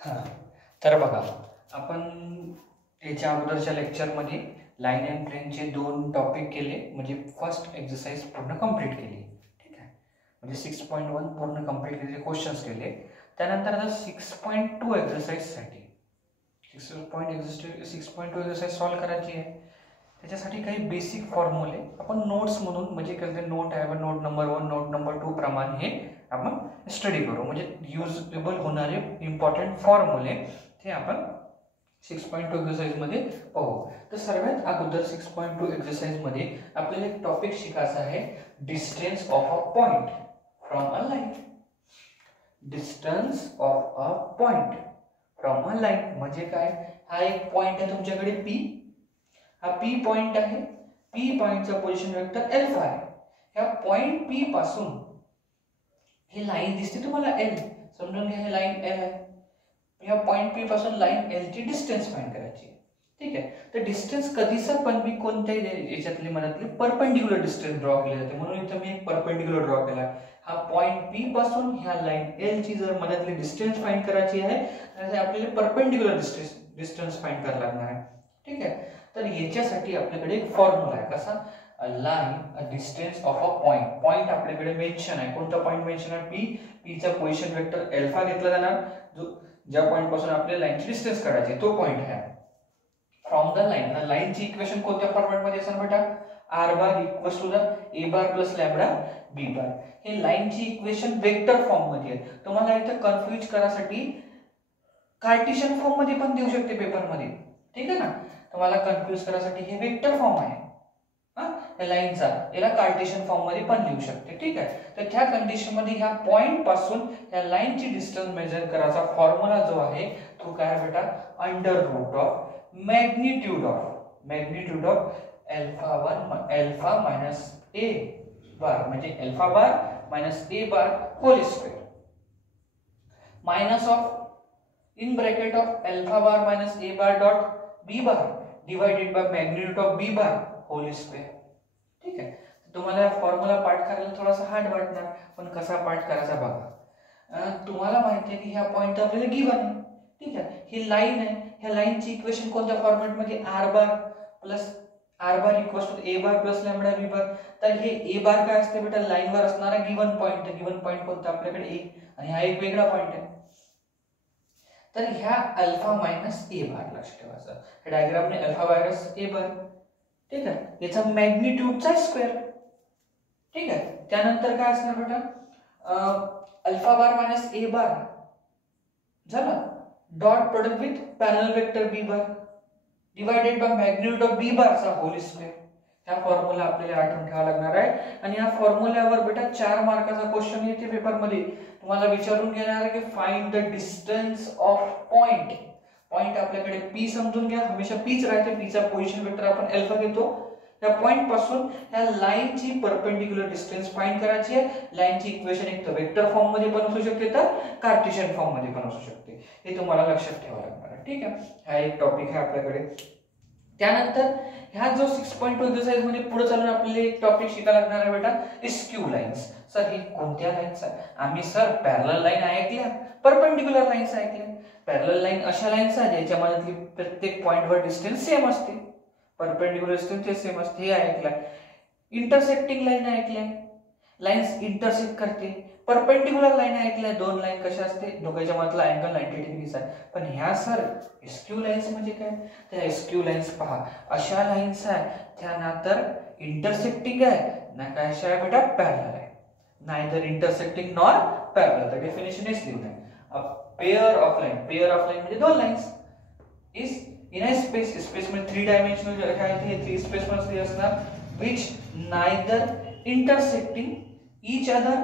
हां, तर बघा आपण याच्या अगोदरच्या लेक्चरमध्ये लाईन अँड प्लेनचे 2 टॉपिक केले, म्हणजे फर्स्ट एक्सरसाइज पूर्ण कंप्लीट केली. ठीक आहे, म्हणजे 6.1 पूर्ण कंप्लीट केले, क्वेश्चन्स केले. त्यानंतर आता 6.2 एक्सरसाइजसाठी 6.2 एक्सरसाइज सॉल्व करायची आहे. त्याच्यासाठी काही बेसिक फॉर्म्युले आपण नोट्समधून, म्हणजे कसं नोट आहे, नोट नंबर 1 नोट नंबर 2 प्रमाणे हे आपण स्टडी करू. म्हणजे युजेबल होणारे इम्पॉर्टंट फॉर्म्युले ते आपण 6.2 एक्सरसाइजमध्ये पाहू. तर सर्वात अगोदर 6.2 एक्सरसाइजमध्ये आपल्याला एक टॉपिक शिकायचा आहे, distance of a point from a line. Distance of a point from a line म्हणजे काय? हा एक पॉइंट आहे तुमच्याकडे P. हा P पॉइंट आहे. P पॉइंटचा पोझिशन वेक्टर अल्फा आहे. या पॉइंट P पासून ही लाईन दिसते तुम्हाला L, समजून घ्या ही लाईन L आहे. या पॉइंट P पासून लाईन L ची डिस्टन्स फाइंड करायची आहे. ठीक आहे, तर डिस्टन्स कधीच पण मी कोणत्याही याच्यातली मनातली परपेंडिक्युलर डिस्टन्स ड्रॉ केली जाते, म्हणून इथे मी एक परपेंडिक्युलर ड्रॉ केला. हा पॉइंट P पासून ह्या लाईन L ची जर मनातली डिस्टन्स फाइंड करायची आहे तर आपल्याला परपेंडिक्युलर डिस्टन्स फाइंड करायला लागणार आहे. ठीक आहे, तर याच्यासाठी आपल्याकडे एक फॉर्म्युला आहे. कसा? Line distance of a point. Point आपल्याकडे मेन्शन आहे. कोणता पॉइंट मेन्शन आहे? P. P चा पोझिशन वेक्टर अल्फा घेतला जाणार, जो ज्या पॉइंट पासून आपल्याला लाईनची डिस्टन्स काढायची तो पॉइंट आहे. फ्रॉम द लाईन, लाईनची इक्वेशन कोणत्या फॉर्मॅट मध्ये असेल बेटा? r bar equals to the a bar plus lambda b bar. हे लाईनची इक्वेशन वेक्टर फॉर्म मध्ये आहे. तुम्हाला इथे कन्फ्यूज करासाठी कार्टेशियन फॉर्म मध्ये पण देऊ शकते पेपर मध्ये. ठीक आहे ना, तुम्हाला कन्फ्यूज करासाठी हे वेक्टर फॉर्म आहे या लाईनचा, याला कार्टेशियन फॉर्म मध्ये पण लिहू शकते. ठीक आहे, तर त्या कंडिशन मध्ये ह्या पॉइंट पासून या लाईनची डिस्टन्स मेजर करायचा फॉर्म्युला जो आहे तो काय बेटा? Under root of magnitude of alpha minus a bar, म्हणजे alpha bar minus a bar whole square, minus of in bracket of alpha bar minus a bar dot b bar divided by magnitude of b bar whole square. ठीक आहे, तुम्हाला formula पाठ करायला थोडासा hard वाटणार, पण कसा पाठ करायचा बघा. तुम्हाला माहिती आहे की ह्या पॉइंट आपल्याला गिवन आहे. ठीक आहे, ही लाईन आहे. ह्या लाईनची इक्वेशन कोणत्या फॉर्मॅट मध्ये? r bar equals to a bar plus lambda b bar. तर हे a बार काय असते बेटा? लाईन वर असणारा गिवन पॉइंट. गिवन पॉइंट कोणता? आपल्याकडे a, आणि हा एक वेगळा पॉइंट आहे. तर ह्या अल्फा मायनस a बार लक्षात ठेवायचं. ह्या डायग्रामने अल्फा मायनस a बार. ठीक आहे, याचा मॅग्निट्यूडचा स्क्वेअर. ठीक आहे, त्यानंतर काय असणार बेटा? अल्फा बार मायनस a बार झालं dot product with parallel vector b bar divided by magnitude of b bar चा होल स्क्वेअर. हा फॉर्म्युला आपल्याला आठवून ठेवावा लागणार आहे. आणि या फॉर्म्युल्यावर बेटा 4 मार्काचा क्वेश्चन येते पेपर मध्ये. तुम्हाला विचारून घेणार आहे की find the distance of point. Point आपल्याकडे P समजून घ्या, हमेशा Pच राहते. P चा पोझिशन वेक्टर आपण अल्फा घेतो. त्या पॉइंट पासून या लाईनची परपेंडिक्युलर डिस्टन्स फाइंड करायची आहे. लाईनची इक्वेशन एक तर वेक्टर फॉर्म मध्ये पण असू शकते तर कार्टेशियन फॉर्म मध्ये पण असू शकते. हे तुम्हाला लक्षात ठेवावं लागणार आहे. ठीक आहे, हा एक टॉपिक आहे आपल्याकडे. त्यानंतर ह्या जो 6.2 एक्सरसाइज मध्ये पुढे चालून आपल्याला एक टॉपिक शिकायला लागणार आहे बेटा, स्क्यू लाईन्स. सर ही कोणत्या लाईन्स आहे? आम्ही सर पॅरलल लाईन ऐकल्या, परपेंडिक्युलर लाईन्स ऐकल्या. पॅरलल लाईन अशा लाईन्स आहेत ज्याच्यामध्ये प्रत्येक पॉइंटवर डिस्टन्स सेम असते, परपेंडिक्युलर डिस्टन्स सेम असते, हे ऐकलं. इंटरसेक्टिंग लाईन ऐकल्या, लाईन्स इंटरसेक्ट करते. परपेंडिक्युलर लाईन ऐकल्या, 2 लाईन कशा असते? दोघांच्या मधला अँगल 90 डिग्रीचा आहे. पण ह्या सर स्क्यू लाईन्स म्हणजे काय? त्या स्क्यू लाईन्स पहा, अशा लाईन्स आहे त्या ना तर इंटरसेक्टिंग आहे ना काय अशा आहे बेटा पॅरलल आहे. Neither intersecting nor parallel. The definition is given आहे. अ पेअर ऑफ लाईन म्हणजे 2 lines is in a space मध्ये 3 डायमेन्शनल काय आहे? 3 स्पेस मध्ये असणार, which neither intersecting each other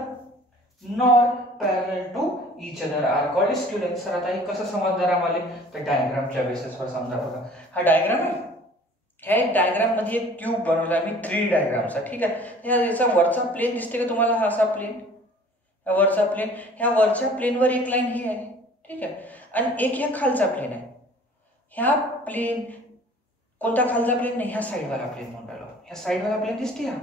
nor parallel to each other are called skew lines. Sir आता हे कसं समजणार आम्हाला? तर डायग्रामच्या बेसिसवर समजा. बघा हा डायग्राम आहे. ह्या एक डायग्राम मध्ये एक क्यूब बनवला मी 3 डायग्रामचा. ठीक आहे, याचा वरचा प्लेन दिसते का तुम्हाला? हा असा प्लेन, हा वरचा प्लेन. ह्या वरच्या प्लेनवर एक लाईन ही आहे. ठीक आहे, आणि एक ह्या खालचा प्लेन आहे. ह्या प्लेन कोणता खालचा प्लेन नाही, ह्या साइड वाला प्लेन म्हणून राहिलो. ह्या साइड वाला प्लेन दिसते हा,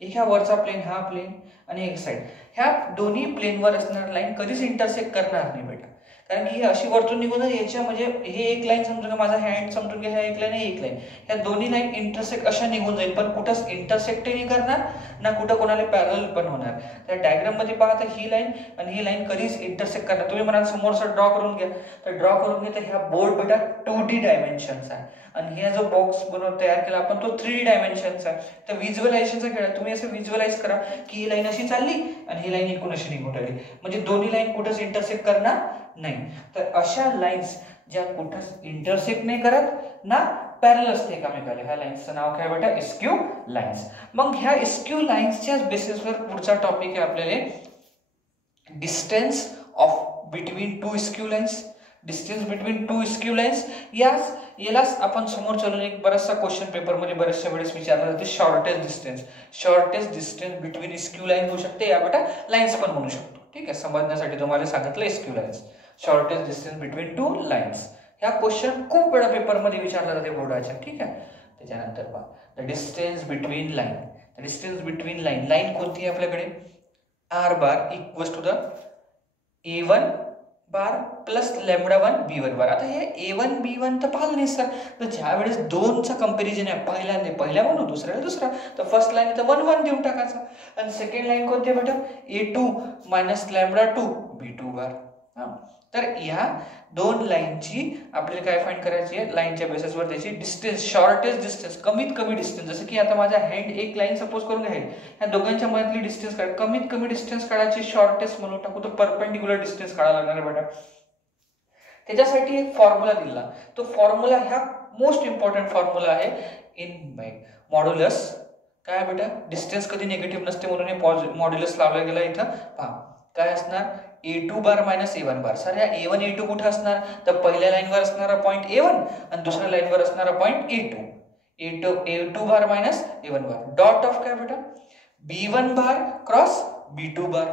एक ह्या वरचा प्लेन हा प्लेन आणि एक साइड. ह्या दोन्ही प्लेनवर असणार लाईन कधीच इंटरसेक्ट करणार नाही बेटा, कारण की ही अशी वरतून निघून याच्या म्हणजे हे एक लाईन समजून घ्या, माझा हँड समजून घ्या, ह्या एक लाईन आहे, एक लाईन, ह्या दोन्ही लाईन इंटरसेक्ट अशा निघून जाईल, पण कुठंच इंटरसेक्टही नाही करणार ना कुठं कोणाला पॅरल पण होणार. त्या डायग्राम मध्ये पाहता ही लाईन आणि ही लाईन कधीच इंटरसेक्ट करणार. तुम्ही म्हणाल समोरचा ड्रॉ करून घ्या, तर ड्रॉ करून घ्या, तर ह्या बोर्ड बेटा 2D डायमेन्शनचा आहे आणि ह्या जो बॉक्स बनवून तयार केला आपण तो 3D डायमेन्शनचा आहे. तर व्हिज्युअलायझेशनचा खेळ, तुम्ही असं व्हिज्युअलाइज करा की ही लाईन अशी चालली आणि ही लाईन इकडून अशी निघून राहिली, म्हणजे दोन्ही लाईन कुठंच इंटरसेक्ट करणार नाही. तर अशा लाईन्स ज्या कुठंच इंटरसेक्ट नाही करत ना पॅरलल असते एकमेकाला, ह्या लाईन्सचं नाव काय बेटा, इस्क्यू लाईन्स. मग ह्या इस्क्यू लाईन्सच्या बेसिसवर पुढचा टॉपिक आहे आपल्याला distance of between two skew lines. Distance between two skew lines यालाच आपण समोर चालून एक बराचसा क्वेश्चन पेपरमध्ये बऱ्याचशा वेळेस विचारला जाते shortest distance. Shortest distance between skew line होऊ शकते, या बेटा लाईन्स पण म्हणू शकतो. ठीक आहे, समजण्यासाठी तुम्हाला सांगितलं skew lines, shortest distance between two lines. ह्या क्वेश्चन खूप वेळा पेपरमध्ये विचारला जाते बोर्डाच्या. ठीक आहे, त्याच्यानंतर पहा the distance between line. The distance between line, line कोणती आहे आपल्याकडे, R bar equals to the A1 bar plus λ1 B1 bar. आता हे A1 B1 तर पाहिलं नाही सर, तर ज्या वेळेस दोनचा कंपॅरिझन आहे, पहिल्या म्हणू दुसऱ्याला दुसरा, तर फर्स्ट लाईन तर 1 1 देऊन टाकायचा आणि सेकंड लाईन कोणती आहे बेटा, A2 मायनस λ2 B2 बार. तर या दोन लाईनची आपल्याला काय फाइंड करायची आहे, लाईनच्या बेसिसवर त्याची डिस्टन्स, शॉर्टेस्ट डिस्टन्स, कमीत कमी डिस्टन्स. जसं की आता माझा हँड एक लाईन सपोज करून घ्या, ह्या दोघांच्या मधली डिस्टन्स काढ, कमीत कमी डिस्टन्स काढायची, शॉर्टेस्ट म्हणून टाकू, तर परपेंडिक्युलर डिस्टन्स काढायला लागणार बेटा. त्याच्यासाठी एक फॉर्म्युला दिला, तो फॉर्म्युला ह्या मोस्ट इम्पॉर्टंट फॉर्म्युला आहे इन मॉड्युलस. काय बेटा, डिस्टन्स कधी निगेटिव्ह नसते म्हणून हे मॉड्युलस लावला गेला इथं. पहा काय असणार, A2 बार मायनस A1 बार. सर या A1 A2 कुठे असणार, तर पहिल्या लाईनवर असणारा पॉईंट A1 आणि दुसऱ्या लाईनवर असणारा point A2. A2 bar minus A1 bar, dot of काय बेटा, B1 bar cross B2 bar,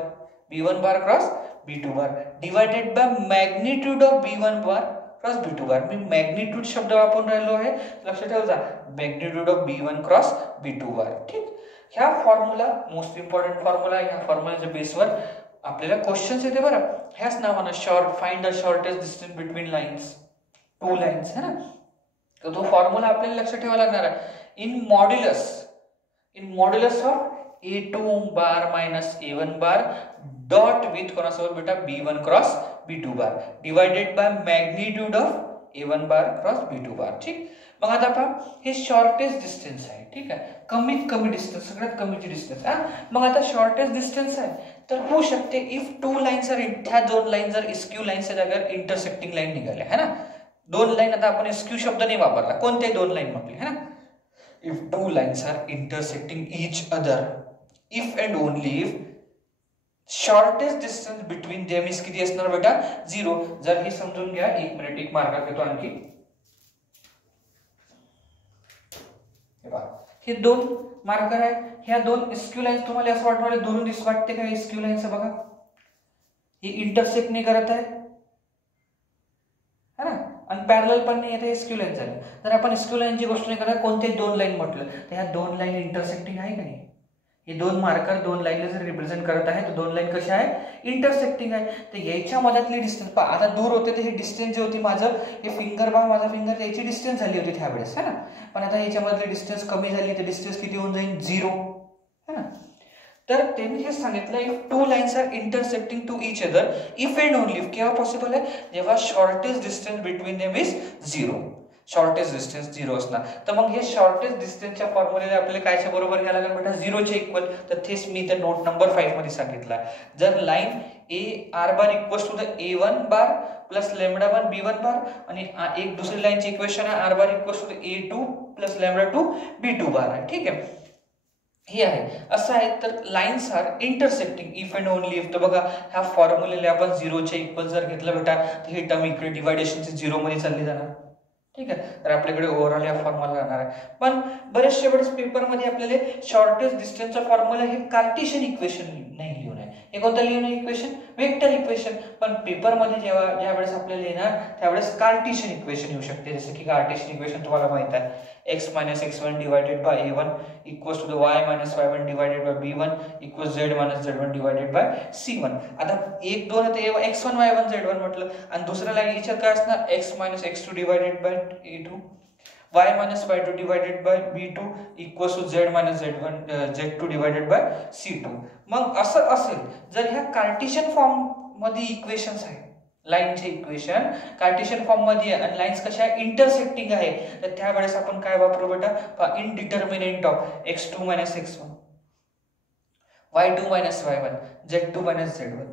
B1 bar cross B2 bar divided by magnitude of B1 bar cross B2 bar. Me magnitude शब्द वापरून राहिलो आहे, लक्षात ठेवा, magnitude of B1 cross B2 बार. ठीक, ह्या फॉर्म्युला मोस्ट इम्पॉर्टंट फॉर्म्युला, ह्या फॉर्म्युलाच्या बेसवर आपल्याला क्वेश्चन्स येते बरं. ह्याच नावानं find the shortest distance between lines, two lines है ना. तर तो फॉर्म्युला आपल्याला लक्षात ठेवावा लागणार आहे. In modulus of A2 bar minus A1 bar dot with कोणासोबत बेटा, B1 cross B2 bar divided by magnitude of A1 bar cross B2 बार. ठीक, मग आता पहा हे शॉर्टेस्ट डिस्टन्स आहे. ठीक आहे, कमीत कमी डिस्टन्स, सगळ्यात कमीची डिस्टन्स. मग आता शॉर्टेस्ट डिस्टन्स आहे, तर होऊ शकते इफ टू लाईन्स आर, ह्या दोन लाईन जर इस्क्यू लाईन्सच्या जागेवर इंटरसेक्टिंग लाईन निघाल्या है ना. दोन लाईन, आता आपण इस्क्यू शब्द नाही वापरला, कोणत्याही दोन लाईन म्हटली है ना. If two lines are intersecting each other, if and only if shortest distance between them is किती असणार बेटा, 0. जर हे समजून घ्या, एक मिनिट, एक मार्क घेतो आणखी. हे दोन मार्कर आहे, ह्या दोन इस्क्यू लाईन्स तुम्हाला असं वाटतं दुरून वाटते का इस्क्यू लाईन्स, बघा ही इंटरसेक्ट नाही करत आहे है ना, आणि पॅरलल पण नाही येते, इस्क्यू लाईन झाली. जर आपण इस्क्यू लाईनची गोष्ट नाही करत, कोणत्याही दोन लाईन म्हटलं तर ह्या दोन लाईन इंटरसेक्टिंग आहे का नाही. हे दोन मार्कर दोन लाईनला जर रिप्रेझेंट करत आहे, तर दोन लाईन कशा आहे, इंटरसेक्टिंग आहे. तर याच्या मधातली डिस्टन्स पहा, आता दूर होते तर हे डिस्टन्स जे होती, माझं हे फिंगर पहा, माझा फिंगर, याची डिस्टन्स झाली होती त्यावेळेस है ना. पण आता याच्यामधली डिस्टन्स कमी झाली, तर डिस्टन्स किती होऊन जाईल, 0 है ना. तर त्यांनी हे सांगितलं, if two lines are intersecting to each other, if and only if, केव्हा पॉसिबल आहे, जेव्हा shortest distance between them is 0. Shortest distance 0 असणार. तर मग हे शॉर्टेस्ट डिस्टन्सच्या फॉर्म्युलेला आपल्याला कायच्या बरोबर घ्यायला लागेल बेटा, 0च्या इक्वल. तर तेच मी तर नोट नंबर 5 मध्ये सांगितलं आहे. जर line R bar equals to the A1 bar plus λ1 B1 bar, आणि एक दुसरी लाईनची इक्वेशन आहे R bar equals to the A2 plus λ2 B2 bar आहे. ठीक आहे, हे आहे असं आहे. तर lines are intersecting if and only if. तर बघा ह्या फॉर्म्युलेला आपण 0च्या इक्वल जर घेतलं बेटा, तर ही टर्म इकडे डिवायडेशनची 0 मध्ये चालली जाणार. ठीक आहे, तर आपल्याकडे ओव्हरऑल या फॉर्म्युला राहणार आहे. पण बरेचशा वेळेस पेपरमध्ये आपल्याला शॉर्टेस्ट डिस्टन्सचा फॉर्म्युला हे कार्टेशियन इक्वेशन नाही लिहून आहे, हे कोणतं लिहिणं इक्वेशन? Vector equation. पण पेपरमध्ये ज्या वेळेस आपल्याला येणार त्यावेळेस कार्टेशियन इक्वेशन येऊ शकते. जसं की कार्टेशियन इक्वेशन तुम्हाला माहित आहे, x minus x1 divided by a1 equals to the y minus y1 divided by b1 equals z minus z1 divided by c1. आता 1 2 आता x1 y1 z1 म्हटलं आणि दुसऱ्या लाईन याच्यात काय असणार? x minus x2 divided by a2 y minus y2 divided by b2 equals to z minus z2 divided by c2. मग असं असेल जर ह्या कार्टेशियन फॉर्म मध्ये इक्वेशन्स आहे, लाईनचे इक्वेशन कार्टेशियन फॉर्म मध्ये आणि लाईन्स कशा आहे? इंटरसेक्टिंग आहे. तर त्यावेळेस आपण काय वापरू बेटा? Indeterminate of x2 minus x1 y2 minus y1 z2 minus z1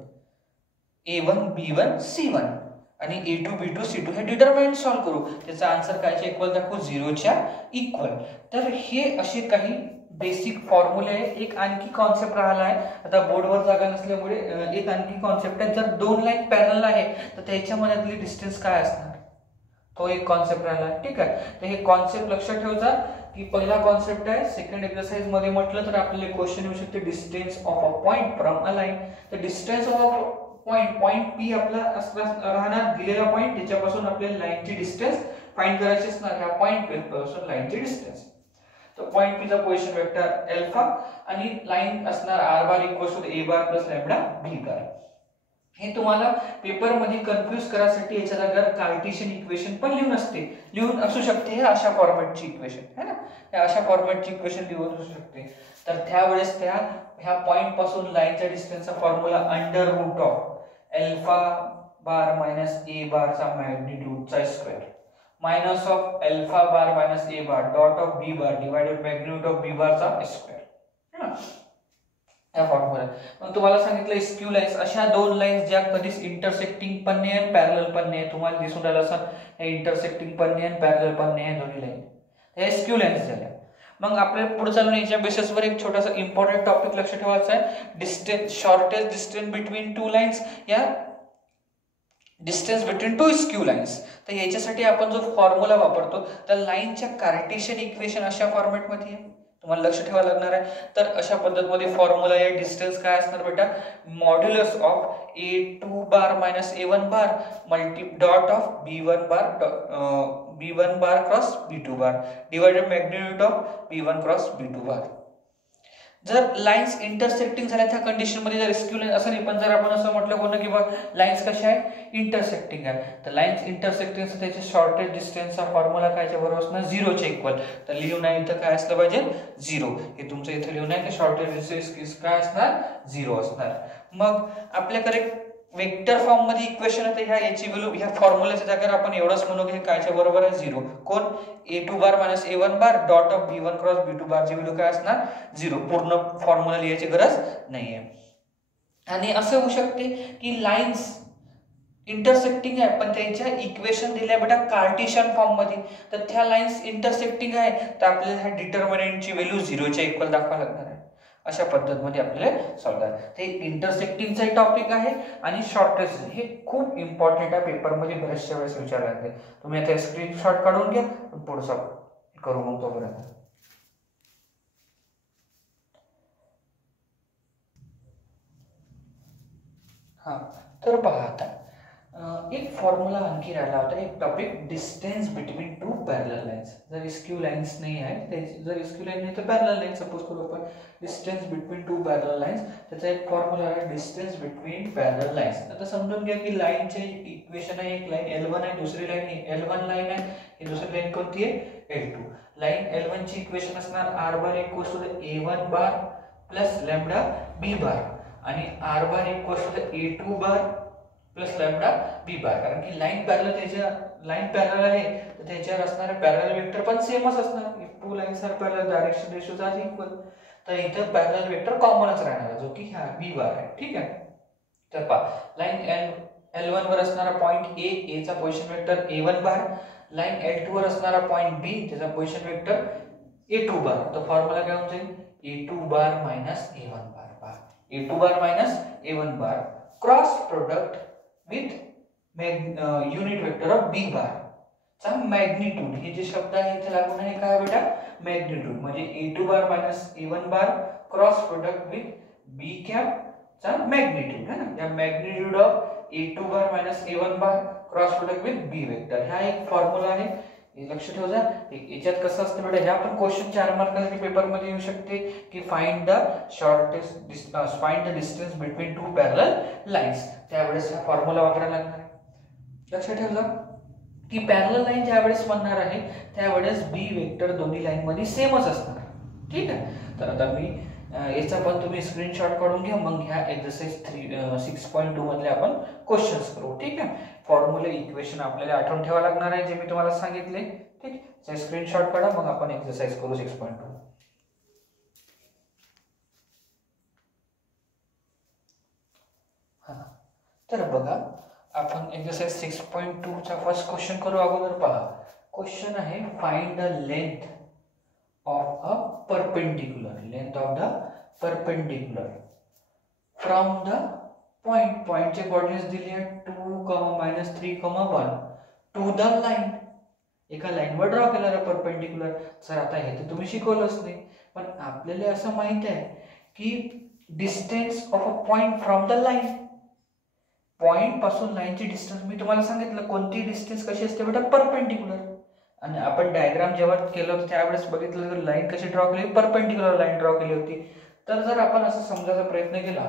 a1 b1 c1 आणि a2 b2 c2 हे डिटर्मिनंट सॉल्व करू. त्याचा आन्सर कायच्या इक्वल दाखवू? 0 च्या इक्वल. तर हे असे काही बेसिक फॉर्म्युले आहे. एक आणखी कॉन्सेप्ट राहिला आहे, आता बोर्डवर जागा नसल्यामुळे एक आणखी कॉन्सेप्ट आहे. जर दोन लाईन पॅरलल आहे तर त्याच्यामधली डिस्टन्स काय असणार, तो एक कॉन्सेप्ट राहिला. ठीक आहे, तर हे कॉन्सेप्ट लक्षात ठेवता की पहिला कॉन्सेप्ट आहे. सेकंड एक्सरसाइज मध्ये म्हटलं तर आपल्याला क्वेश्चन येऊ शकते distance of a point from a line. तर डिस्टन्स ऑफ पॉइंट पी आपला राहणार दिलेला पॉइंट, त्याच्यापासून आपल्याला लाईनची डिस्टन्स फाइंड करायची असणार. ह्या पॉइंट पी पासून लाईनची डिस्टन्स. तर पॉइंट पी चा पोझिशन वेक्टर अल्फा आणि लाईन असणार r bar equals to a bar plus lambda b bar. हे तुम्हाला पेपर मध्ये कन्फ्यूज करायसाठी याच्या जागा कार्टेशियन इक्वेशन पण लिहून असू शकते. हे अशा फॉर्मॅटची इक्वेशन आहे ना, हे अशा फॉर्मॅटची इक्वेशन लिहून असू शकते. तर त्यावेळेस ह्या पॉइंट पासून लाईनच्या डिस्टन्सचा formula under root of alpha bar minus A bar चा मॅग्निट्यूड चा square minus of alpha bar minus A bar dot of B bar divided magnitude of B bar चा स्क्वेअर है ना, या फॉर्म्युला. मग तुम्हाला सांगितलं स्क्यू लाईन्स अशा दोन लाईन्स ज्या कधीच इंटरसेक्टिंग पण नाही आणि पॅरलल पण नाही. तुम्हाला दिसून राहिलं असं हे इंटरसेक्टिंग पण नाही आणि पॅरलल पण नाही दोन्ही लाईन, हे स्क्यू लाईन्स झाल्या. मग आपल्याला पुढे चालून याच्या बेसिसवर एक छोटासा इम्पॉर्टंट टॉपिक लक्षात ठेवायचा आहे, distance shortest distance between two lines या distance between two skew lines. तर याच्यासाठी आपण जो फॉर्म्युला वापरतो तर लाईनच्या कार्टेशियन इक्वेशन अशा फॉर्मॅटमध्ये आहे, तुम्हाला लक्ष ठेवायला लागणार आहे. तर अशा पद्धतीमध्ये फॉर्म्युला या डिस्टन्स काय असणार बेटा? Modulus of a2 bar minus a1 bar multi dot of b1 bar cross b2 bar divided magnitude of b1 cross b2 बार. जर लाईन्स इंटरसेक्टिंग झाल्या त्या कंडिशन मध्ये जर स्क्यू लाईन असं नाही, पण जर आपण असं म्हटलं कोण की बा लाईन्स कशा आहे? इंटरसेक्टिंग आहे. तर लाईन्स इंटरसेक्टिंग त्याचे शॉर्टेज डिस्टन्सचा फॉर्म्युला कायच्या बरोबर असणार? 0 च्या इक्वल. तर लिहून आहे इथं काय असलं पाहिजे? 0. हे तुमचं इथं लिहून आहे की शॉर्टेज डिस्टन्स काय असणार? 0 असणार. मग आपल्याकडे वेक्टर फॉर्म मध्ये इक्वेशन आहे, याची व्हॅल्यू ह्या फॉर्म्युलाच्या जागेवर आपण एवढंच म्हणू की हे कायच्या बरोबर आहे? 0. कोण? a2 bar minus a1 bar dot of b1 cross b2 बार ची व्हॅल्यू काय असणार? 0. पूर्ण फॉर्म्युला लिहायची गरज नाहीये. आणि असं होऊ शकते की लाईन्स इंटरसेक्टिंग आहे पण त्यांच्या इक्वेशन दिल्या बेटा कार्टेशियन फॉर्म मध्ये, तर त्या लाईन्स इंटरसेक्टिंग आहे तर आपल्याला ह्या डिटर्मिनंटची व्हॅल्यू 0 च्या इक्वल दाखवावी लागणार आहे. अशा पद्धतीमध्ये आपल्याला सॉल्व्ह करायचं. हे इंटरसेक्टिंगचा टॉपिक आहे आणि शॉर्टेज हे खूप इम्पॉर्टंट आहे, पेपर मध्ये बरेचशा वेळेस विचारले जाते. तुम्ही आता स्क्रीनशॉट काढून घ्या, पुढचा करू मग तोपर्यंत. हा तर पहा आता एक फॉर्म्युला आणखी राहिला होता, एक topic distance between to parallel lines. जर स्क्यू लाईन्स नाही आहे, जर स्क्यू लाईन नाही तर पॅरलल लाईन सपोज करू आपण. Distance between to parallel lines त्याचा एक फॉर्म्युला आहे डिस्टन्स बिटवीन पॅरलल लाईन्स. आता समजून घ्या की लाईनचे इक्वेशन आहे, एक लाईन L1 आहे, दुसरी लाईन L1 लाईन आहे, ही दुसरी लाईन कोणती आहे? L2. लाईन L1 ची इक्वेशन असणार r bar equals to a1 bar plus lambda b bar आणि r bar equals to a2 bar plus lambda b bar. कारण की लाईन पॅरलल आहे तर त्याच्यावर असणारे पॅरलल वेक्टर पण सेमच असणार. If two lines are parallel direction ratios are equal. तर इथं पॅरलल वेक्टर कॉमनच राहणार जो की हा बी बार आहे. ठीक आहे, तर पहा लाईन L1 वर असणारा पॉइंट A चा position vector A1 bar, line L2 वर असणारा पॉइंट B त्याचा पोझिशन वेक्टर A2 बार. तर फॉर्म्युला काय होऊन जाईल? A2 bar minus A1 bar. A2 bar minus A1 bar cross product with unit vector of B bar चा magnitude. हे जे शब्द आहे इथे लागून आहे काय बेटा? मॅग्निट्यूड. म्हणजे A2 bar minus A1 bar cross product with b cap चा मॅग्निट्यूड है ना, या magnitude of A2 bar minus A1 bar cross product with B vector, हा एक फॉर्म्युला आहे, हे लक्ष ठेवा. याच्यात कसं असतं बेटा, ह्या पण क्वेश्चन 4 मार्कासाठी पेपर मध्ये येऊ शकते की find the shortest find the distance between to parallel lines, त्यावेळेस हा फॉर्म्युला वापरायला लागणार आहे. लक्ष ठेवा की पॅरलल लाईन ज्यावेळेस बनणार आहे त्यावेळेस बी वेक्टर दोन्ही लाईन मध्ये सेमच असणार. ठीक आहे, तर आता मी याचा पण तुम्ही स्क्रीनशॉट काढून घ्या, मग ह्या एक्सरसाइज 6.2 मधले आपण क्वेश्चन्स करू. ठीक आहे, फॉर्म्युला इक्वेशन आपल्याला आठवून ठेवावं लागणार आहे जे मी तुम्हाला सांगितले. ठीक, ते स्क्रीनशॉट काढा, मग आपण एक्सरसाइज करू 6.2. हा, तर बघा आपण एक्सरसाइज 6.2 चा फर्स्ट क्वेश्चन करू. अगोदर पहा, क्वेश्चन आहे find the length of a perpendicular, length of the perpendicular from the point चे कोऑर्डिनेट्स दिले आहेत 2, -3, 1 to the line, एका लाईन वर ड्रॉ केलेला परपेंडिक्युलर. सर आता हे तर तुम्ही शिकवलंच नाही, पण आपल्याला असं माहित आहे की distance of a point from the line, point पासून लाईनची डिस्टन्स मी तुम्हाला सांगितलं, कोणती डिस्टन्स कशी असते बेटा, परपेंडिक्युलर. आणि आपण डायग्राम जेव्हा केलं होतं त्यावेळेस बघितलं तर लाईन कशी ड्रॉ केली, परपेंडिक्युलर लाईन ड्रॉ केली होती. तर जर आपण असं समजायचा प्रयत्न केला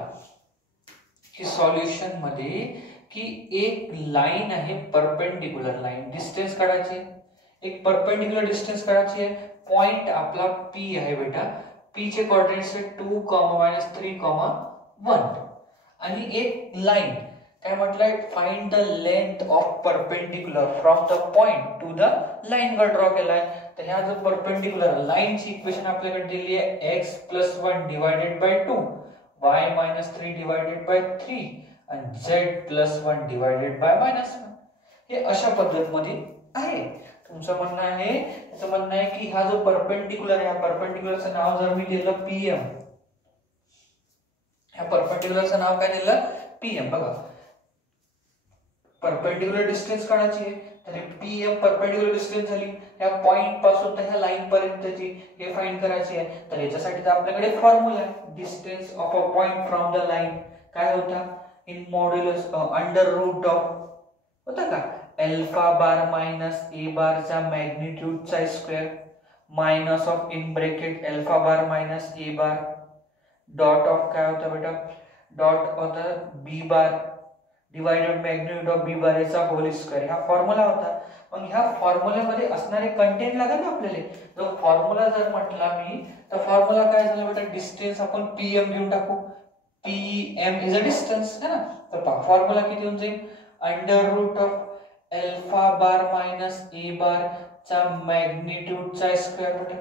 की सॉल्युशन मध्ये की एक लाईन आहे परपेंडिक्युलर लाईन, डिस्टन्स काढायची, एक परपेंडिक्युलर डिस्टन्स काढायची आहे, पॉइंट आपला P आहे बेटा, P चे कोऑर्डिनेट्स आहेत 2, -3, 1 आणि एक लाईन काय म्हटलंय, find the length of perpendicular from the point two the line वर ड्रॉ केलाय. तर ह्या जो परपेंडिक्युलर लाईनची इक्वेशन आपल्याकडे दिली आहे x + 1 divided by 2, y - 3 divided by 3 आणि z + 1 डिवाइडेड बाय -1. हे अशा पद्धतीमध्ये आहे. तुमचं म्हणणं आहे, त्याचं म्हणणं आहे की हा जो परपेंडिक्युलर आहे, या परपेंडिक्युलरचं नाव जर मी दिलं PM, ह्या परपेंडिक्युलरचं नाव काय दिलं, PM. बघा परपेंडिक्युलर डिस्टन्स काढायची आहे, तर PM परपेंडिक्युलर डिस्टन्स झाली, या पॉइंट पासून तर ह्या लाईन पर्यंतची हे फाइंड करायची आहे. तर याच्यासाठी तर आपल्याकडे फॉर्म्युला आहे, distance of a point from the line काय होता, in modulus under root of होता का alpha bar minus A bar चा मॅग्निट्यूड चा square minus of in bracket alpha bar minus A bar dot of काय होता बेटा, डॉट होता B bar divided magnitude of B bar चा whole square. हा फॉर्म्युला होता. मग ह्या फॉर्म्युल्यामध्ये असणारे कंटेंट लागेल ना आपल्याला. जो फॉर्म्युला जर म्हटला मी, तर फॉर्म्युला काय झाला बेटा, डिस्टन्स आपण PM घेऊन टाकू, PM इज अ डिस्टन्स है ना. तर पहा फॉर्म्युला किती होऊन जाईल, under root of alpha bar minus A bar चा मॅग्निट्यूड चा स्क्वेअर बेटा,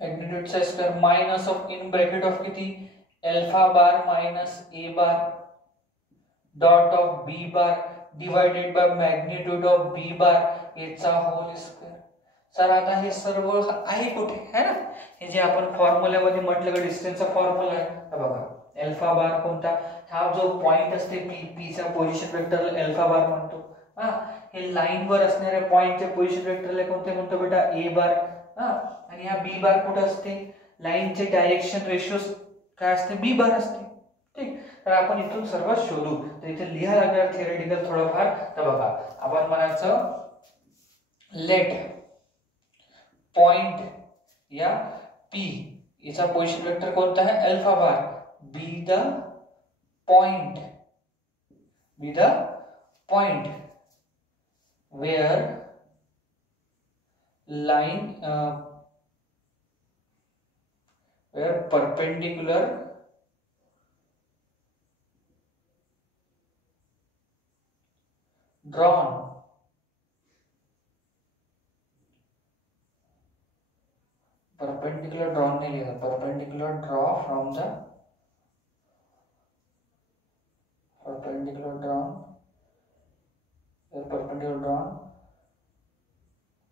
मॅग्निट्यूड चा square minus of in bracket of किती alpha bar minus A bar dot of B bar divided by magnitude of B bar याचा whole square. Sir आता हे सर्व आहे कुठे है ना, हे जे आपण फॉर्म्युल्यामध्ये म्हटलं की डिस्टन्सचा फॉर्म्युला आहे. बघा अल्फा बार कोणता, हा जो पॉइंट असते P चा पोझिशन वेक्टरला अल्फा बार म्हणतो. हा, हे लाईन वर असणाऱ्या पॉइंटच्या पोझिशन वेक्टरला कोणते म्हणतो बेटा, A बार. हा, आणि हा B बार कुठे असते, लाईनचे डायरेक्शन रेशो काय असते, B बार असते. ठीक, तर आपण इथून सर्व शोधू. तर इथे लिहा लागणार थिअरेटिकल थोडंफार. तर बघा आपण म्हणायचं लेट पॉइंट या P याचा पोझिशन वेक्टर कोणता आहे, alpha bar, B the point where line where perpendicular drawn नहीं लिया, perpendicular draw from the perpendicular drawn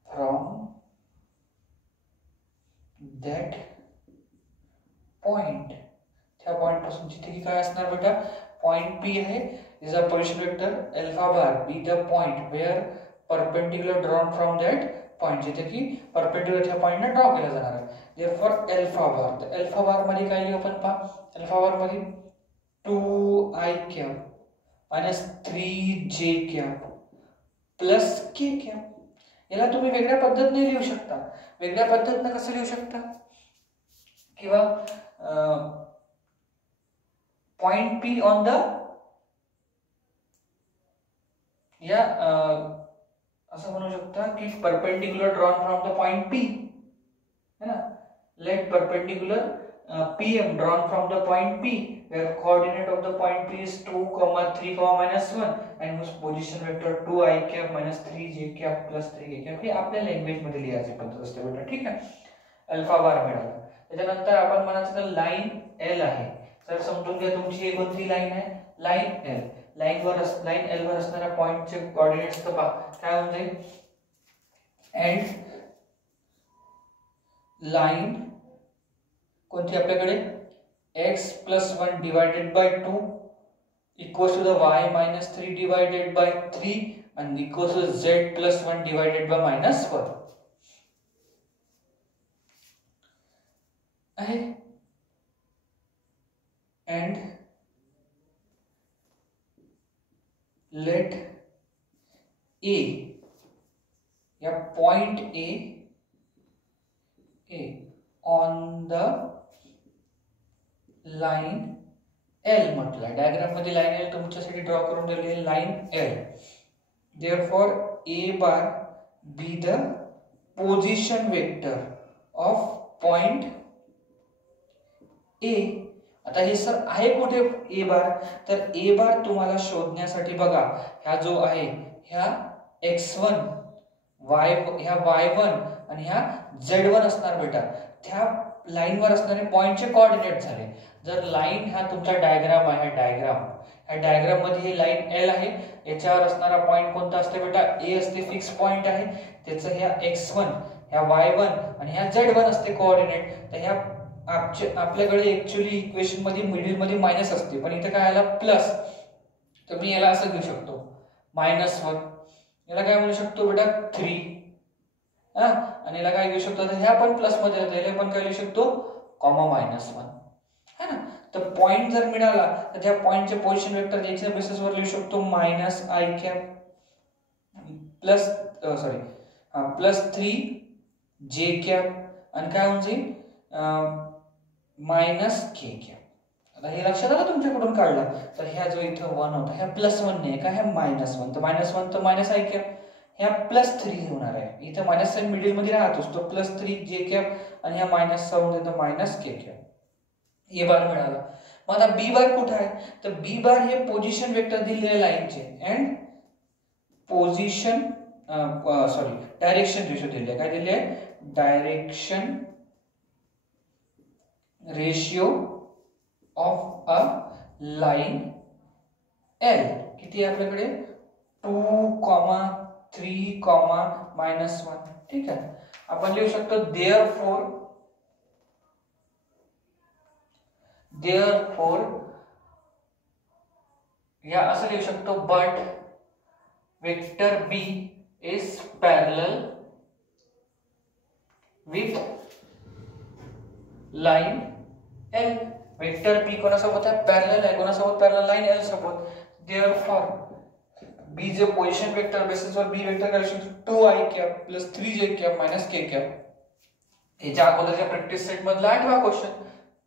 from that point. त्या पॉइंट पासून जिथे की काय असणार बेटा, पॉइंट P आहे, is a position vector alpha bar, B the point where perpendicular drawn from that point, जिथे की परपेंडिक्युलर त्या पॉइंटने ड्रॉ केला जाणार आहे. देअरफॉर अल्फा बार, तर अल्फा बार मध्ये काय लिहू आपण पहा, अल्फा बार मध्ये 2i cap minus 3j cap plus k cap. याला तुम्ही वेगळ्या पद्धतीने लिहू शकता. वेगळ्या पद्धतीने कसं लिहू शकता, किंवा पॉइंट पी ऑन द या असं म्हणू शकता की perpendicular drawn from the point P, है ना. Let perpendicular PM drawn from the point P where coordinate of the point P is 2, 3, -1 and whose position vector 2i cap minus 3j cap plus 3k cap. हे आपल्या language मध्ये लिहायची पद्धत असते बेटा, ठीक आहे. अल्फा बार मिळाला. त्याच्यानंतर आपण म्हणायचं तर लाईन L आहे. तर समजून घ्या तुमची एक कोणती लाईन आहे, लाईन L. लाईन L वर असणाऱ्या पॉइंटचे कोऑर्डिनेट्स तर पहा काय होऊन जाईल, एंड लाईन कोणती आपल्याकडे x + 1 divided by 2 equals to the y - 3 divided by 3 and equals to z + 1 divided by -1 आहे. and let A या point A on the line L म्हटलं. डायग्राम मध्ये लाइन L तुमच्यासाठी ड्रॉ करून दिली आहे, line L. Therefore A bar B the position vector of point A. आता हे सर आहे कुठे A बार, तर A बार तुम्हाला शोधण्यासाठी बघा ह्या जो आहे ह्या x1 ह्या y1 आणि ह्या z1 असणार बेटा. त्या लाइन वर असणारे पॉइंटचे कोऑर्डिनेट झाले. जर लाइन हा तुमचा डायग्राम आहे, ह्या डायग्राम मध्ये ही लाइन L आहे, याच्यावर असणारा पॉइंट कोणता असते बेटा, A असते, फिक्स पॉइंट आहे. त्याचं ह्या x1 ह्या y1 आणि ह्या z1 असते कोऑर्डिनेट. तर ह्या आपल्याकडे ऍक्च्युअली इक्वेशन मध्ये मिडिल मध्ये मायनस असते, पण इथे काय आला प्लस. तर मी याला असं घेऊ शकतो -1, याला काय म्हणू शकतो बेटा 3, आणि याला काय घेऊ शकतो, तर ह्या पण प्लस मध्ये येते, याला पण काय लिहू शकतो -1, है ना. तर पॉइंट जर मिळाला तर त्या पॉइंटचे पोझिशन वेक्टर याच्या बेसिसवर लिहू शकतो -i cap plus +3j cap आणि काय होऊन जाईल -k कॅप. आता हे लक्षात आलं तुमच्याकडून काढलं. तर ह्या जो इथं 1 होता ह्या +1 नाही का, ह्या -1, तर -1 तर -i कॅप, ह्या +3 होणार आहे. इथं मायनस साइन मिडिल मध्ये राहतोच, तो +3j कॅप आणि ह्या मायनस होऊन देतो -k कॅप. ए बार मिळाला. मग आता बी बार कुठे आहे, तर बी बार हे पोझिशन वेक्टर दिलेले लाईनचे एंड पोझिशन डायरेक्शन रेशो दिले. काय दिले, direction ratio of a line L किती आहे आपल्याकडे 2, 3, -1. ठीक आहे. आपण लिहू शकतो देअरफॉर या असं लिहू शकतो, but vector B is parallel with line L. Vector B कोणासोबत आहे, पॅरलल आहे. कोणासोबत, पॅरलल लाइन L सोबत. देअरफॉर B जे पोझिशन वेक्टर बेसिसवर B वेक्टर काय लिहू शकतो 2i cap plus 3j cap minus k cap. याच्या अगोदरच्या प्रॅक्टिस सेट मधला 8वा question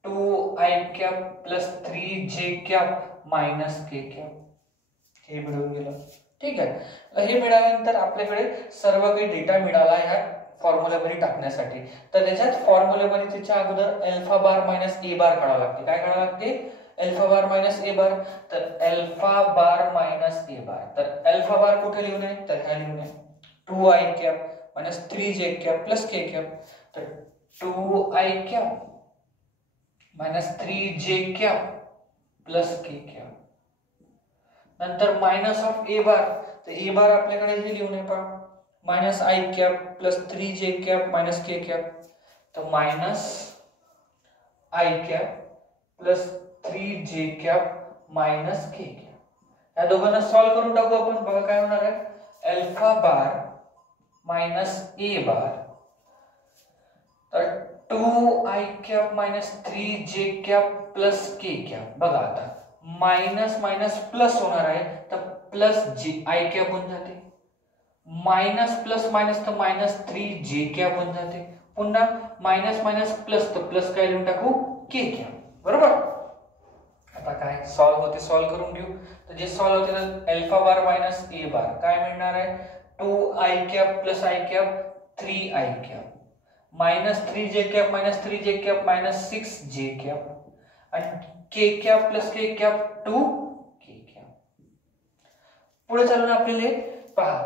2i cap plus 3j cap minus k cap. हे मिळून गेलं. ठीक आहे. हे मिळाल्यानंतर आपल्याकडे सर्व काही डेटा मिळाला ह्या फॉर्म्युलामध्ये टाकण्यासाठी. तर त्याच्यात फॉर्म्युलामध्ये त्याच्या अगोदर अल्फा बार मायनस ए बार काढावं लागते. काय काढावं लागते, अल्फा बार मायनस ए बार. तर अल्फा बार मायनस ए बार, तर अल्फा बार कुठे लिहू नये, तर ह्या लिहू नये 2i cap minus 3j cap plus k cap. तर 2i cap minus 3j cap plus k cap. नंतर मायनस ऑफ ए बार, तर ए बार आपल्याकडे हे लिहू नये पहा, minus i cap plus 3j cap minus k cap. तर minus i cap plus 3j cap minus k cap. या दोघांना सॉल्व करून टाकू आपण. बघा काय होणार आहे, अल्फा बार मायनस ए बार. तर 2i cap minus 3j cap plus k cap. बघा आता मायनस मायनस प्लस होणार आहे तर प्लस j i कॅप होऊन जाते, मायनस प्लस मायनस तर मायनस 3j कॅप होऊन जाते, पुन्हा मायनस मायनस प्लस तर प्लस काय लिहून टाकू k कॅप. बरोबर. आता काय सॉल्व होते, सॉल्व करून घेऊ. तर जे सॉल्व होते ना अल्फा बार मायनस a बार काय मिळणार आहे 2i cap plus i cap 3i cap minus 3j cap minus 3j cap minus 6j cap आणि k cap plus k cap 2k cap. पुढे चालून आपल्याला पहा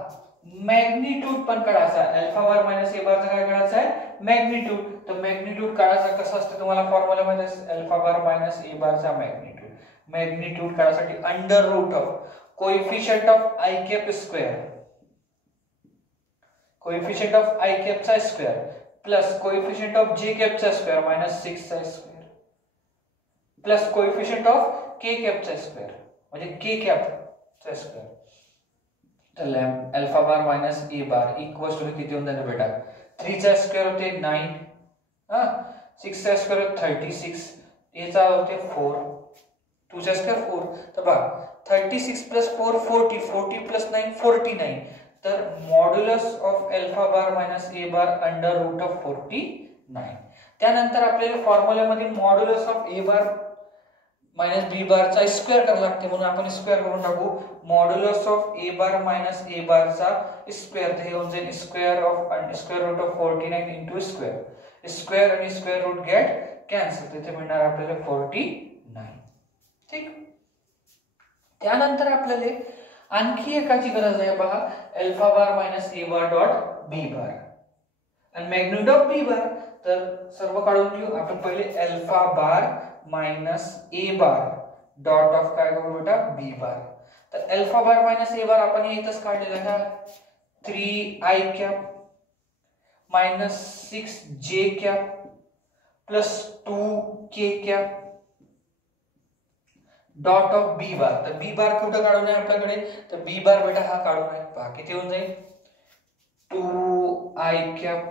मॅग्निट्यूड पण काढायचा. अल्फा बार मायनस a बारचा काय काढायचा आहे मॅग्निट्यूड. तर मॅग्निट्यूड काढायचा कसं असतं तुम्हाला फॉर्म्युला माहिती आहे अल्फा बार मायनस a बारचा मॅग्निट्यूड. मॅग्निट्यूड काढायसाठी under root of coefficient of i cap square, coefficient of i cap चा square plus coefficient of j cap चा स्क्वेअर मायनस 6 चा square plus coefficient of k cap चा square म्हणजे k cap चा square. तर alpha bar minus a bar equals to किती होऊन जाते बेटा 3 चा स्क्वेअर होते 9 हां 6 चा स्क्वेअर 36 a चा होते 4 2 चा स्क्वेअर 4. तर बघा 36 प्लस 4 40 40 प्लस 9 49. तर modulus of alpha bar minus a bar under root of 49. त्यानंतर आपल्याला फॉर्म्युल्यामध्ये modulus of a bar minus b बारचा स्क्वेअर करावा लागते म्हणून आपण स्क्वेअर करून टाकू. Modulus of a bar minus a बारचा स्क्वेअर हे होऊन जाईल square of square root of 49 into square. Square आणि स्क्वेअर रूट गेट कॅन्सल. तिथे मिळणार आपल्याला 49. ठीक. त्यानंतर आपल्याला आणखी एकाची गरज आहे पहा alpha bar minus a bar dot b bar आणि मॅग्निट्यूड ऑफ b बार. तर सर्व काढून घेऊ आपण. पहिले alpha bar minus a bar dot of काय करू बेटा b बार. तर अल्फा बार मायनस a बार आपण इथंच काढलेला का 3i cap minus 6j cap plus 2k cap dot of b bar. तर b बार कुठं काढून आहे आपल्याकडे तर b बार बेटा हा काढून आहे पहा किती होऊन जाईल 2i cap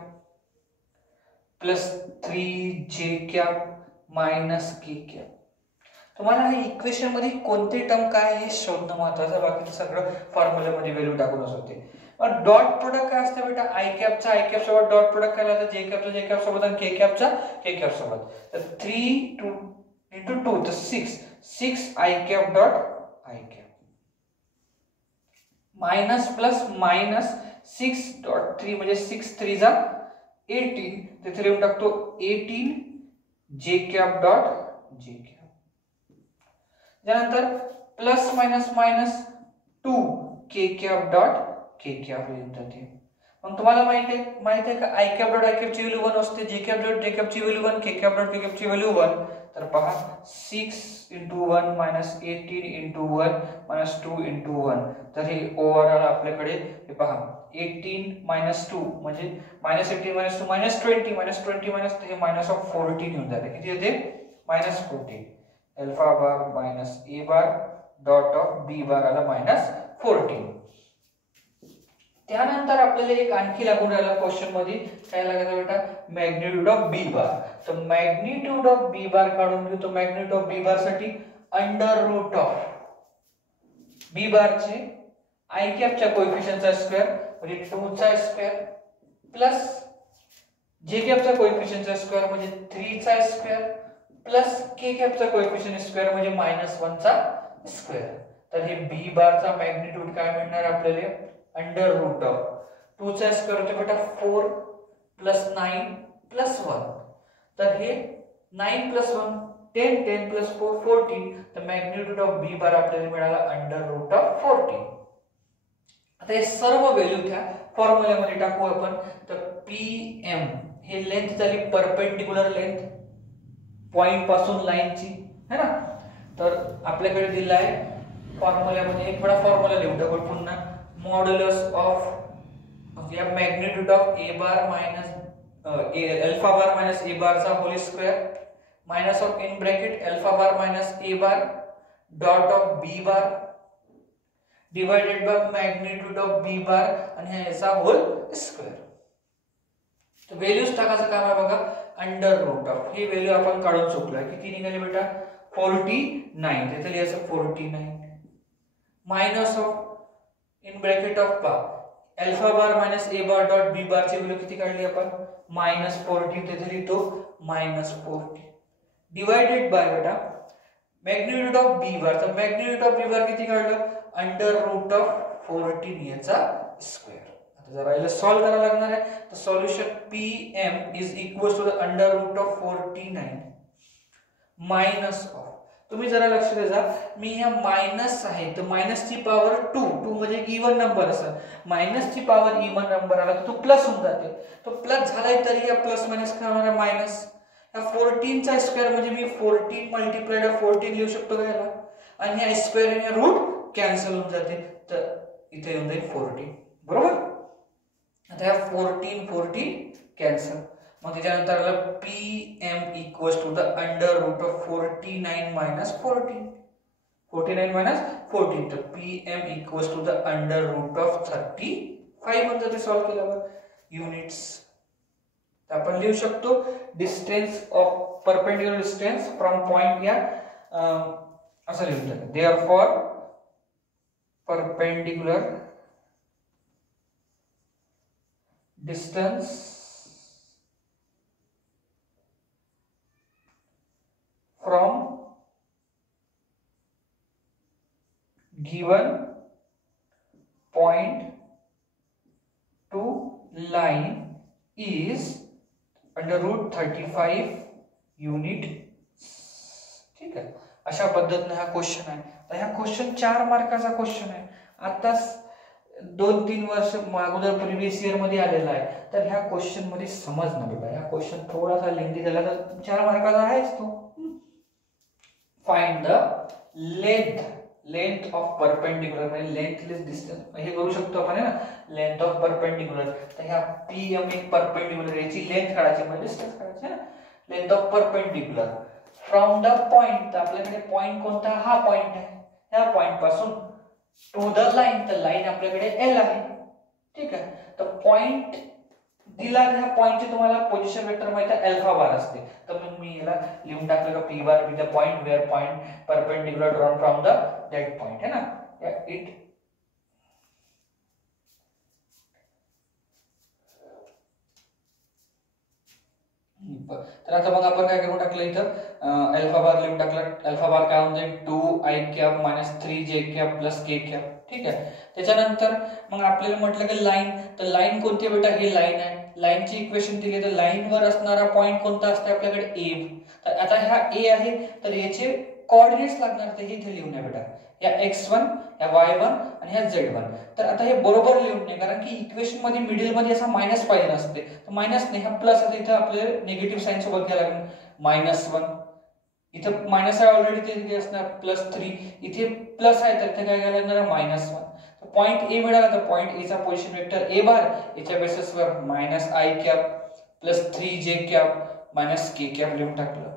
plus 3j cap minus k cap. तुम्हाला हे इक्वेशन मध्ये कोणते टर्म काय हे शोधणं महत्त्वाचं. बाकी सगळं फॉर्म्युला मध्ये व्हॅल्यू टाकूनच होते. पण डॉट प्रोडक्ट काय असते बेटा i कॅपचा i कॅप सोबत डॉट प्रोडक्ट काय लागतं j कॅपचा j कॅप सोबत आणि k कॅपचा k कॅप सोबत. तर 3 into 2 तर 6 i cap dot i cap minus plus minus 6 dot 3 म्हणजे 6 3 जा 18 तिथे लिहून टाकतो 18 j cap dot j cap. त्यानंतर plus minus minus 2 k cap dot k cap लिहून जाते. मग तुम्हाला माहित आहे का i cap dot i cap ची व्हॅल्यू 1 असते, j cap dot j cap ची value 1, k cap dot k cap ची व्हॅल्यू 1. तर पहा 6 into 1 minus 18 into 1 minus 2 into 1. तर हे ओव्हरऑल आपल्याकडे हे पहा 18 minus 2 म्हणजे minus 18 minus 2 minus 20 minus 20 minus हे minus of 14 येऊन जाते. किती येते minus 14. Alpha bar minus a bar dot of b बार आला minus 14. त्यानंतर आपल्याला एक आणखी लागून राहिला क्वेश्चन मध्ये काय लागायचं बेटा मॅग्निट्यूड ऑफ b बार. तर मॅग्निट्यूड ऑफ b बार काढून घेऊ. तर मॅग्निट्यूड ऑफ b बार साठी अंडर रूट ऑफ b बार चे i कॅप च्या कोएफिशिएंटचा स्क्वेअर म्हणजे 2 चा स्क्वेअर प्लस j कॅप चा कोएफिशिएंटचा स्क्वेअर म्हणजे 3 चा स्क्वेअर प्लस k कॅप चा कोएफिशिएंट स्क्वेअर म्हणजे -1 चा स्क्वेअर. तर हे b बार चा मॅग्निट्यूड काय मिळणार आपल्याला अंडर रूट ऑफ 2 चा स्क्वेअर होते बेटा 4 प्लस 9 प्लस 1. तर हे 9 प्लस 1 10 10 प्लस 4 14. तर मॅग्निट्यूड ऑफ b बार आपल्याला मिळाला अंडर रूट ऑफ 14. आता हे सर्व व्हॅल्यू त्या फॉर्म्युल्यामध्ये टाकू आपण. तर pm हे लेंथ झाली परपेंडिक्युलर लेंथ पॉइंट पासून लाईनची है ना. तर आपल्याकडे दिला आहे फॉर्म्युल्यामध्ये एक बडा फॉर्म्युला लिहू टाकू पुन्हा मॉड्युलस ऑफ या magnitude of a bar minus alpha bar minus a bar चा whole square minus of in bracket alpha bar minus a bar dot of b bar divided by magnitude of b bar आणि याचा whole square. तर values टाकायचं काम आहे बघा under root of, ही value आपण काढून चुकलोय, किती निघाली बेटा 49, तिथे लिहायचं 49 minus of in bracket of alpha bar minus A bar dot b bar ची व्हॅल्यू किती काढली आपण -14, तिथे लिहितो -14 डिवाइडेड बाय बेटा मॅग्निट्यूड ऑफ बी बार, तर मॅग्निट्यूड ऑफ बी बार किती काढलं अंडर रूट ऑफ 14 याचा स्क्वेअर. आता जरा याला सॉल्व करायला लागणार आहे, तर solution pm is equal to the under root of 49 minus of, तुम्ही जरा लक्ष द्या, मी ह्या मायनस आहे तर मायनस ची पॉवर 2 म्हणजे इवन नंबर असेल, मायनस ची पॉवर इवन नंबर आला तर तो प्लस होऊन जाते, तो प्लस झालाय तरी या प्लस मायनस काय होणार आहे मायनस, या 14 चा स्क्वेअर म्हणजे मी 14 मल्टिप्लाइड ऑफ 14 लिहू शकतो का याला, आणि या स्क्वेअर आणि रूट कॅन्सल होऊन जाते, तर इथे येऊन जाईल 14 बरोबर. आता या 14 कॅन्सल, मग त्याच्यानंतर आला pm equals to the under root of 49 minus 14, 49 minus 14, तर pm equals to the under root of 35 म्हणजे ते सॉल्व केल्यावर युनिट्स. तर आपण लिहू शकतो distance of perpendicular distance from point या असं लिहून टाका, therefore perpendicular distance from given point to line is under root 35 unit. ठीक आहे, अशा पद्धतीने हा क्वेश्चन आहे. तर हा क्वेश्चन 4 मार्काचा क्वेश्चन आहे, आता 2-3 वर्ष अगोदर प्रिव्हियस इयर मध्ये आलेला आहे, तर ह्या क्वेश्चन मध्ये समजणं बेटा, हा क्वेश्चन थोडासा लेंथी झाला तर 4 मार्काचा आहेच तो. Find the length of perpendicular, म्हणजे लेंथलेस डिस्टन्स हे करू शकतो आपण ना, लेंथ ऑफ परपेंडिक्युलर. तर ह्या pm एक परपेंडिक्युलर याची लेंथ काढायची म्हणजे डिस्टन्स काढायची ना, length of perpendicular from the point, तर आपल्याकडे पॉइंट कोणता, हा पॉइंट आहे, ह्या पॉइंट पासून टू द लाईन, तर लाईन आपल्याकडे L आहे. ठीक आहे, तर पॉइंट दिला, ह्या पॉइंटचे तुम्हाला पोझिशन वेक्टर माहिती आहे अल्फा बार असते, तर मग मी याला लिहून टाकलं का p bar with the point where point perpendicular drawn from the that point है ना, या इट तर आता मग आपण काय करून टाकलं इथं अल्फा बार लिहून टाकलं, अल्फा बार काय होऊन जाईल 2i cap minus 3j cap plus k cap. ठीक आहे, त्याच्यानंतर मग आपल्याला म्हटलं की लाईन, तर लाईन कोणती आहे बेटा, ही लाईन आहे, लाईनची इक्वेशन दिली, तर लाईन वर असणारा पॉइंट कोणता असते आपल्याकडे a. तर आता हा a आहे, तर याचे कोऑर्डिनेट्स लागणार, तर हे इथे लिहून आहे बेटा, या x1 या y1 आणि या z1. तर आता हे बरोबर लिहून नाही, कारण की इक्वेशन मध्ये मिडिल मध्ये असा मायनस पाहिजे नसते, तर मायनस नाही, हा प्लस आहे, इथे आपल्याला निगेटिव्ह साइन सोबत घ्यायला लागेल -1, इथे मायनस आहे ऑलरेडी, ते असणार +3, इथे प्लस आहे तर इथे काय घ्यायला लागणार -1. तर पॉइंट a मिळाला, तर पॉइंट a चा पोझिशन वेक्टर a बार, याच्या बेसिसवर -i cap plus 3j cap minus k cap लिहून टाकलं.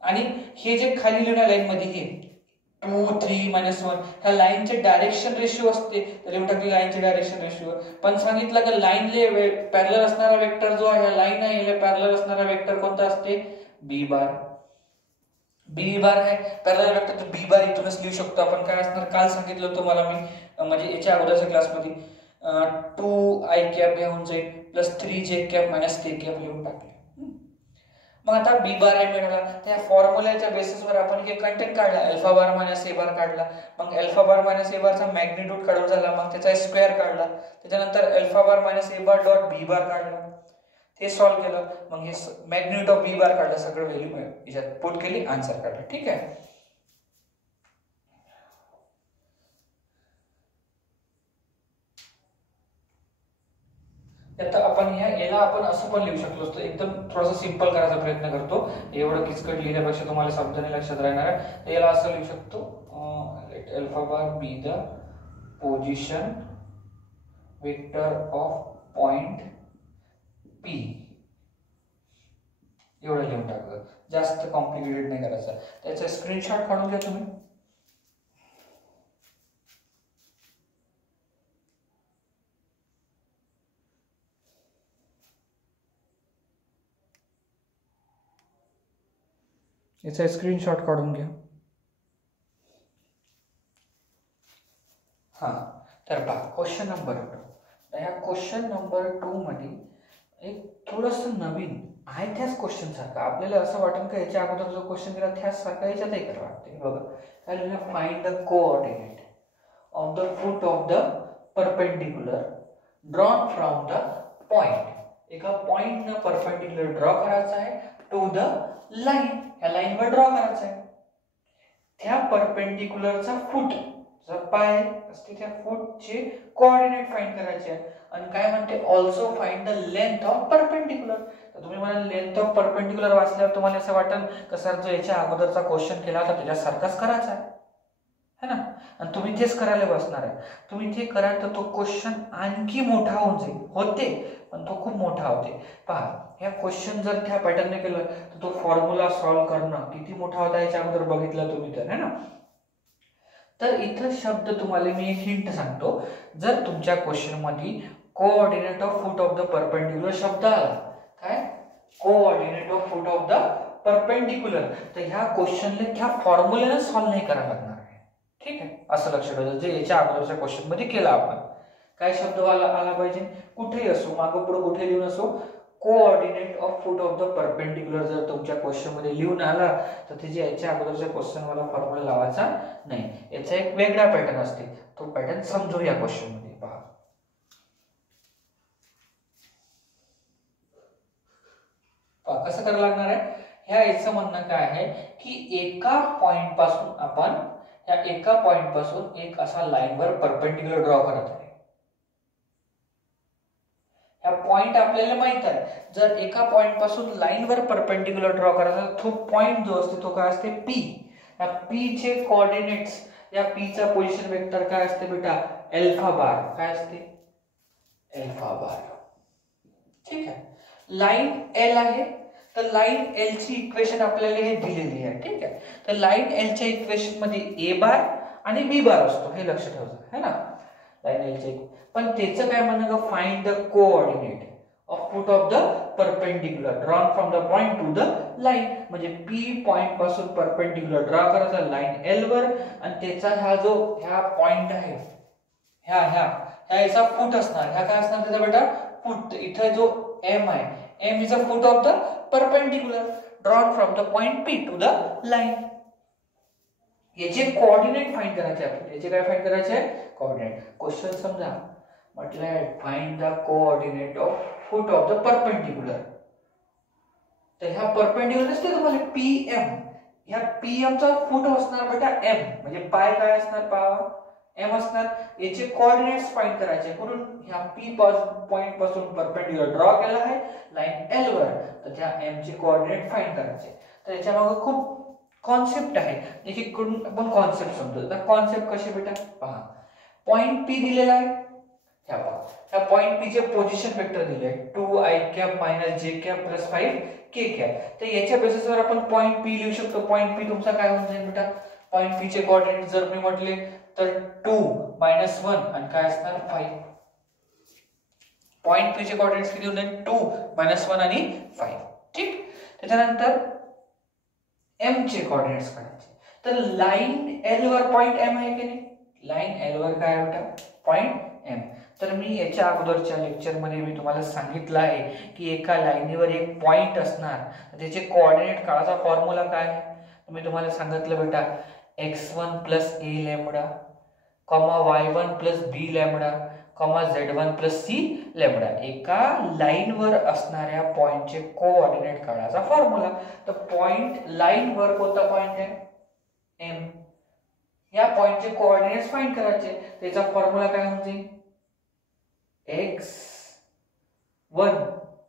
आणि हे जे खाली लिहिणं लाईन मध्ये हे 2 3 -1 ह्या लाईनचे डायरेक्शन रेशिओ असते, तर लिहून टाकले लाईनचे डायरेक्शन रेशिओ. पण सांगितलं की लाईनले पॅरलल असणारा वेक्टर जो आहे, लाईन आहे याला पॅरलल असणारा वेक्टर कोणता असते, b बार. b बार आहे पॅरलल वेक्टर, तर b बार इथूनच लिहू शकतो आपण. काय असणार, काल सांगितलं होतं मला मी, म्हणजे याच्या अगोदरच्या क्लासमध्ये 2i कॅप हे होऊन जाईल plus 3j cap minus k cap लिहून टाकले. मग आता b बार आहे मिळाला, त्या फॉर्म्युल्याच्या बेसिसवर आपण हे कंटेंट काढला, अल्फा बार मायनस a बार काढला, मग अल्फा बार मायनस a बारचा मॅग्निट्यूड काढून झाला, मग त्याचा स्क्वेअर काढला, त्याच्यानंतर alpha bar minus a bar dot b बार काढला, ते सॉल्व केलं, मग हे मॅग्निट्यूड ऑफ b बार काढलं, सगळं व्हॅल्यू याच्यात पुट केली, आन्सर काढला. ठीक आहे, आता आपण याला आपण असं पण लिहू शकलो असतो, एकदम थोडासा सिंपल करायचा प्रयत्न करतो, एवढं किचकट लिहिल्यापेक्षा तुम्हाला शब्दाने लक्षात राहणार आहे. तर याला असं लिहू शकतो, let alpha bar B the position vector of point p, एवढं लिहून टाकलं, जास्त कॉम्प्लिकेटेड नाही करायचं. त्याचा स्क्रीनशॉट काढून घ्या तुम्ही. याचा स्क्रीनशॉट काढून घ्या. हां, तर पहा क्वेश्चन नंबर 2. ह्या क्वेश्चन नंबर 2 मध्ये एक थोडंसं नवीन आहे त्याच क्वेश्चन सारखं. आपल्याला असं वाटेल का याच्या अगोदर जो क्वेश्चन केला त्याच सारखा याच्यातही करावं लागते. बघा काय लिहिलं, find the coordinate of the foot of the perpendicular drawn from the point. एका पॉइंटनं परपेंडिक्युलर ड्रॉ करायचा आहे टू द लाईन. ह्या लाईनवर ड्रॉ करायचा आहे. त्या परपेंडिक्युलरचा फूट जर पाय असते त्या फूटचे कोऑर्डिनेट फाइंड करायचे आहे. आणि काय म्हणते, also find the length of perpendicular. तर तुम्ही मला लेंथ ऑफ परपेंडिक्युलर वाचल्यावर तुम्हाला असं वाटेल का सर जो याच्या अगोदरचा क्वेश्चन केला होता त्याच्यासारखाच करायचा आहे है ना. आणि तुम्ही तेच करायला बसणार आहे. तुम्ही ते कराल तर तो क्वेश्चन आणखी मोठा होऊन जाईल. होते पण तो खूप मोठा होते. पहा ह्या क्वेश्चन जर त्या पॅटर्नने केलं तर तो फॉर्म्युला सॉल्व्ह करणं किती मोठा होता याच्या अगोदर बघितलं तुम्ही तर है ना. तर इथं शब्द तुम्हाला मी एक हिंट सांगतो. जर तुमच्या क्वेश्चन मध्ये coordinate of foot of the perpendicular शब्द आला, काय coordinate of foot of the perpendicular, तर ह्या क्वेश्चनला त्या फॉर्म्युल्याने सॉल्व्ह नाही करायला लागणार आहे. ठीक आहे, असं लक्षात ठेवा. जे याच्या अगोदरच्या क्वेश्चन मध्ये केला आपण, काय शब्द आला पाहिजे, कुठेही असो मागं पुढे कुठे लिहून असो, coordinate of foot of the perpendicular जर तुमच्या क्वेश्चन मध्ये लिहून आला तर त्याचे याच्या अगोदरच्या क्वेश्चन मला फॉर्म्युला लावायचा नाही. याचा एक वेगळा पॅटर्न असते, तो पॅटर्न समजू या क्वेश्चन मध्ये. पहा कसं करायला लागणार आहे. ह्या याचं म्हणणं काय आहे की एका पॉइंट पासून आपण या एका पॉइंट पासून एक असा लाईनवर परपेंडिक्युलर ड्रॉ करत आहे. हा पॉइंट आपल्याला माहित आहे. जर एका पॉइंट पासून लाईनवर परपेंडिक्युलर ड्रॉ करायचा तो पॉइंट जो असतो तो काय असते, पी. या पी चे कोऑर्डिनेट्स, या पी चा पोझिशन वेक्टर काय असते बेटा, अल्फा बार. काय असते, अल्फा बार. ठीक आहे. लाईन एल आहे तर लाईन एल ची इक्वेशन आपल्याला हे दिलेली आहे. ठीक आहे. तर लाईन एल च्या इक्वेशन मध्ये ए बार आणि बी बार असतो, हे लक्षात ठेवायचं है ना. लाईन एल चे पण त्याचं काय म्हणणं, find the coordinate of foot of the perpendicular drawn from the point two the line. म्हणजे पी पॉइंट पासून परपेंडिक्युलर ड्रॉ करायचा लाईन एल वर आणि त्याचा हा जो ह्या पॉइंट आहे ह्या याचा फूट असणार. ह्या काय असणार त्याचा बेटा, फूट. इथे जो एम आहे, M is a foot of the perpendicular drawn from the point P to the line. याचे कोऑर्डिनेट फाइंड करायचे आपल्याला. याचे काय फाइंड करायचे, कोऑर्डिनेट. क्वेश्चन समजा म्हटलंय find the coordinate of foot of the perpendicular. तर ह्या परपेंडिक्युलर असते तुम्हाला पीएम. ह्या पीएम चा फूट असणार बेटा एम, म्हणजे पाय काय असणार, पावा एम असणार. याचे कोऑर्डिनेट्स फाइंड करायचे. म्हणून ह्या पी पॉइंट पासून परपेंडिक्युलर ड्रॉ केला आहे लाईन एल वर, तर त्या एम चे कोऑर्डिनेट फाइंड करायचे. तर याच्या मागे खूप कॉन्सेप्ट आहे. एक एक करून आपण कॉन्सेप्ट समजू. तर कॉन्सेप्ट कसे बेटा, पहा पॉइंट पी दिलेला आहे. ह्या पहा, ह्या पॉइंट पी चे पोझिशन वेक्टर दिले आहे 2i - j + 5k. तर याच्या बेसिसवर आपण पॉइंट पी लिहू शकतो. पॉइंट पी तुमचा काय होऊन जाईल बेटा, पॉइंट पी चे कोऑर्डिनेट जर मी म्हटले तर 2 - 1 आणि काय असणार 5. पॉइंट पी चे कोऑर्डिनेट्स किती होतील, 2 - 1 आणि 5. ठीक. त्याच्यानंतर एम चे कोऑर्डिनेट्स काढायचे. तर लाईन एल वर पॉइंट एम आहे की नाही, लाईन एल वर काय आहे बेटा, पॉइंट एम. तर मी याच्या अगोदरच्या लेक्चर मध्ये मी तुम्हाला सांगितलं आहे की एका लाईनीवर एक पॉइंट असणार, त्याचे कोऑर्डिनेट काढायचा फॉर्म्युला काय आहे. मी तुम्हाला सांगितलं बेटा x1 + a lambda, y1 + b lambda, z1 + c lambda. एका लाईनवर असणाऱ्या पॉइंटचे कोऑर्डिनेट काढायचा फॉर्म्युला. तर पॉइंट लाईन वर कोणता पॉइंट आहे, एम. या पॉइंटचे कोऑर्डिनेट्स फाइंड करायचे. त्याचा फॉर्म्युला काय होईल, x1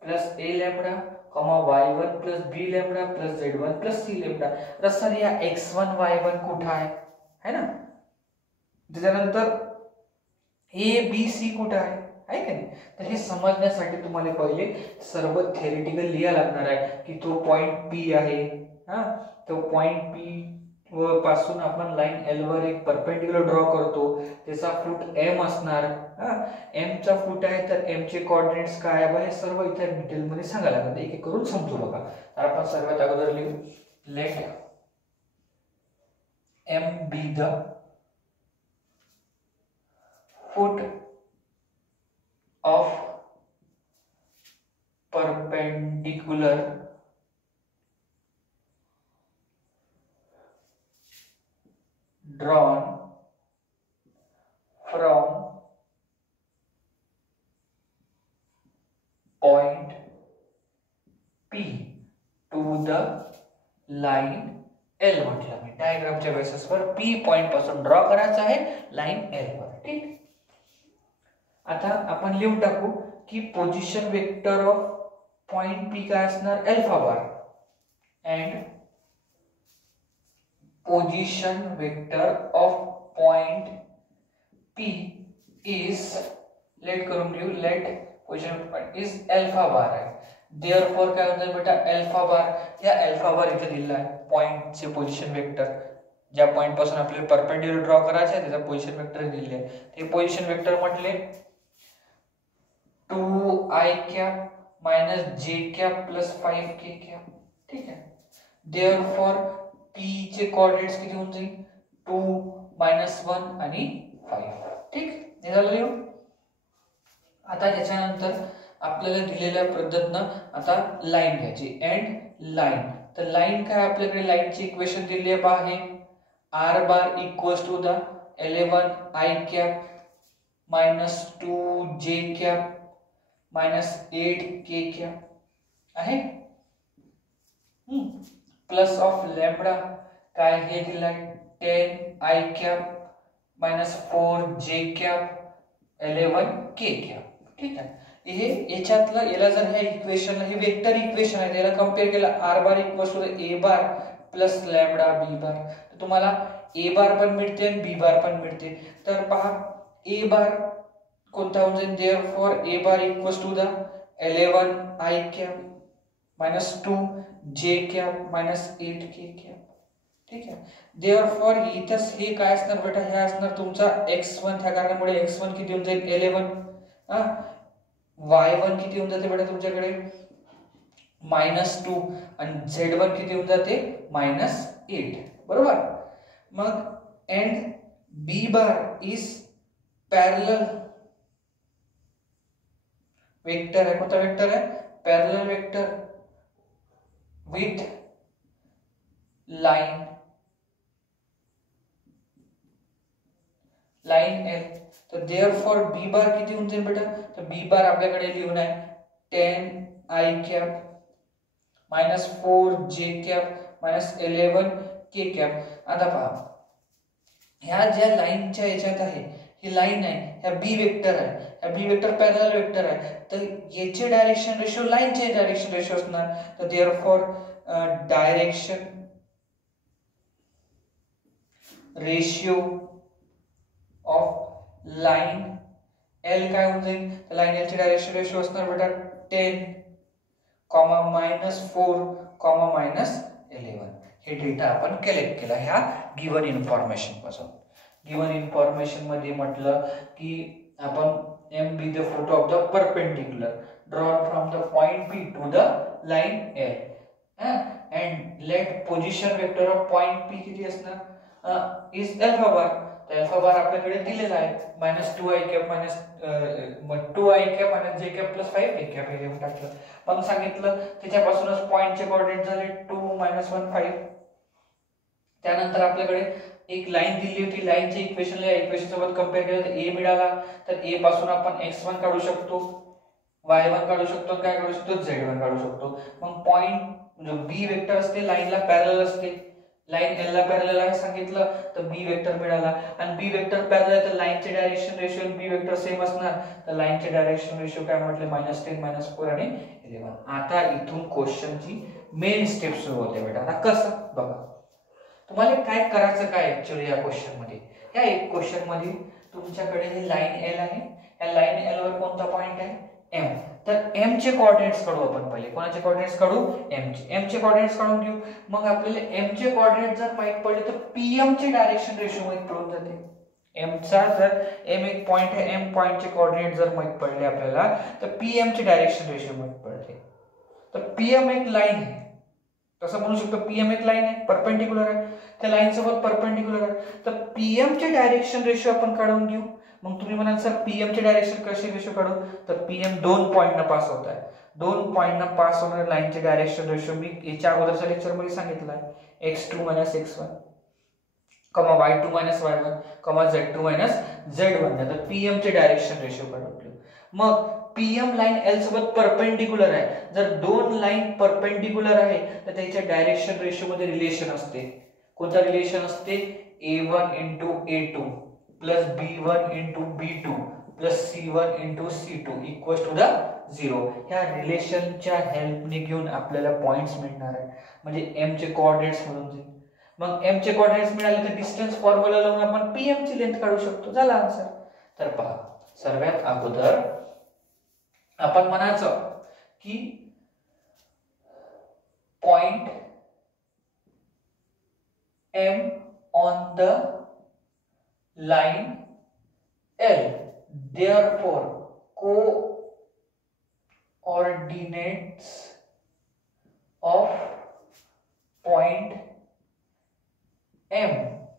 + a lambda, y1 + b lambda z1 + c lambda. तर सर या x1 y1 कुठे आहे ना. त्याच्यानंतर a b c कुठे आहे का नाही. तर हे समजण्यासाठी तुम्हाला पहिले सर्व थेरिटिकल लिहायला लागणार आहे की तो पॉइंट p आहे. तो पॉइंट p व पासून आपण लाईन एल वर एक परपेंडिक्युलर ड्रॉ करतो, त्याचा फूट एम असणार. एम चा फूट आहे तर एम चे कोऑर्डिनेट्स काय आहे, हे सर्व इथे डिटेल मध्ये सांगायला लागेल. एक एक करून समजू बघा. तर आपण सर्वात अगोदर लिहू late M be the foot of perpendicular drawn from point P to the line L म्हटलं मी डायग्रामच्या बेसिसवर P पॉइंट पासून ड्रॉ करायचा आहे लाईन L वर. ठीक. आता आपण लिहून टाकू की position vector of point P काय असणार alpha bar and position vector of point P is let करून घेऊ let position point is alpha bar आहे. देयरफॉर काय होतं बेटा अल्फा बार या अल्फा बार इथे दिलेला आहे पॉइंटचे पोझिशन वेक्टर ज्या पॉइंट पासून आपल्याला परपेंडिक्युलर ड्रॉ करायचं आहे त्याचा पोझिशन वेक्टर दिलेले आहे. ते पोझिशन वेक्टर म्हटले 2i cap minus j cap plus 5k cap. ठीक आहे. देयरफॉर p चे कोऑर्डिनेट्स किती होऊन जाईल 2 -1 आणि 5. ठीक. हे झालं लिहून. आता त्याच्यानंतर आपल्याला दिलेल्या पद्धतीनं आता लाईन घ्यायची एंड लाईन. तर लाईन काय आपल्याकडे लाईनची इक्वेशन दिली आहे पहा हे r bar equals to the 11i cap minus 2j cap minus 8k cap आहे प्लस ऑफ लॅम्बडा काय हे दिलाय 10i cap minus 4j cap 11k cap. ठीक आहे. हे याच्यातलं याला जर ह्या इक्वेशनला हे वेक्टर इक्वेशन आहे त्याला कंपेअर केलं r bar equals to a bar plus lambda b bar तर तुम्हाला a बार पण मिळते आणि b बार पण मिळते. तर पहा a बार कोणता होऊन जाईल therefore a bar equals to the 11i cap minus 2j cap minus 8k cap. ठीक आहे. देयरफॉर इथंच हे काय असणार बेटा हे असणार तुमचा x1 त्या कारणामुळे x1 किती होऊन जाईल 11 y1 किती होऊन जाते बेटा तुमच्याकडे -2 आणि z1 किती होऊन जाते -8. बरोबर. मग end b bar is parallel vector आहे. कोणता वेक्टर आहे parallel vector with line L. तर देयरफॉर b बार किती होऊन जाईल बेटा तर b बार आपल्याकडे लिहून आहे 10i cap minus 4j cap minus 11k cap. आता पहा ह्या ज्या लाईनच्या याच्यात आहे ही लाईन आहे ह्या b वेक्टर आहे ह्या b वेक्टर पॅरलल वेक्टर आहे तर याचे डायरेक्शन रेशो लाईनचे डायरेक्शन रेशो असणार. तर therefore direction ratio of line L काय होऊन जाईल तर लाइन L ची डायरेक्शन रेशो असणार बेटा 10 कॉमा -4 कॉमा -11. हे डेटा आपण कलेक्ट केला ह्या गिवन इन्फॉर्मेशन पासून. गिवन इन्फॉर्मेशन मध्ये म्हटलं की आपण M be the foot of the perpendicular drawn from the point P to the line L and let position vector of point P किती असणार is alpha bar. Alpha bar आपल्याकडे दिलेला आहे -2i cap -2i cap j cap plus 5k cap हे लिहून टाकलं. मग सांगितलं त्याच्यापासूनच पॉइंटचे कोऑर्डिनेट झाले 2 -1 5. त्यानंतर आपल्याकडे एक लाईन दिली होती लाईनच्या इक्वेशनला या इक्वेशन सोबत कंपेअर केलं तर a मिळाला. तर a पासून आपण x1 काढू शकतो y1 काढू शकतो काय काढू शकतो z1 काढू शकतो. मग पॉइंट जो b वेक्टर असते लाईनला पॅरलल असते लाइन L ला पॅरलल आहे सांगितलं तर b वेक्टर मिळाला आणि b वेक्टर पॅरलल आहे तर लाईनचे डायरेक्शन रेशो आणि b वेक्टर सेम असणार तर लाईनचे डायरेक्शन रेशो काय म्हटले -10 -4 आणि 11. आता इथून क्वेश्चनची मेन स्टेप सुरू होते बेटा. आता कसं बघा तुम्हाला काय करायचं काय ऍक्च्युअली या क्वेश्चन मध्ये या एक क्वेश्चन मध्ये तुमच्याकडे ही लाइन L आहे या लाइन L वर कोणता पॉइंट आहे M. तर M चे कोऑर्डिनेट्स काढू आपण पहिले. कोणाचे कोऑर्डिनेट्स काढू M चे कोऑर्डिनेट्स काढून घेऊ. मग आपल्याला M चे कोऑर्डिनेट जर माहित पडले तर PM चे डायरेक्शन रेशो माहित पडून जाते. M चा जर M एक पॉइंट आहे M पॉइंट चे कोऑर्डिनेट जर माहित पडले आपल्याला तर PM चे डायरेक्शन रेशो माहित पडते. तर PM एक लाइन आहे तसं म्हणू शकतो PM एक लाइन आहे परपेंडिक्युलर आहे त्या लाईन सोबत परपेंडिक्युलर आहे. तर पीएम चे डायरेक्शन रेशो आपण काढून घेऊ. मग तुम्ही म्हणाल सर पीएम चे डायरेक्शन कसे रेशो काढू? तर पीएम 2 पॉइंटना पास होत आहे. 2 पॉइंटना पास होणाऱ्या लाईनचे डायरेक्शन रेशो मी याच्या अगोदरच्या लेक्चर मध्ये सांगितलं आहे. x2 - x1 y2 - y1 z2 - z1. तर पीएम चे डायरेक्शन रेशो काढून घेऊ. मग पीएम लाईन एल सोबत परपेंडिक्युलर आहे. जर दोन लाईन परपेंडिक्युलर आहे तर त्याच्या डायरेक्शन रेशो मध्ये रिलेशन असते. कोणता रिलेशन असते? a1 * a2 plus b1 * b2 plus c1 * c2 equals to the 0. ह्या रिलेशनच्या हेल्पने घेऊन आपल्याला पॉइंट्स मिळणार आहे. म्हणजे m चे कोऑर्डिनेट्स म्हणून जाईल. मग m चे कोऑर्डिनेट्स मिळाले तर डिस्टन्स फॉर्म्युला लावून आपण pm ची लेंथ काढू शकतो. झाला आन्सर. तर पहा, सर्वात अगोदर आपण म्हणायचं की point m on the line L, therefore coordinates of point M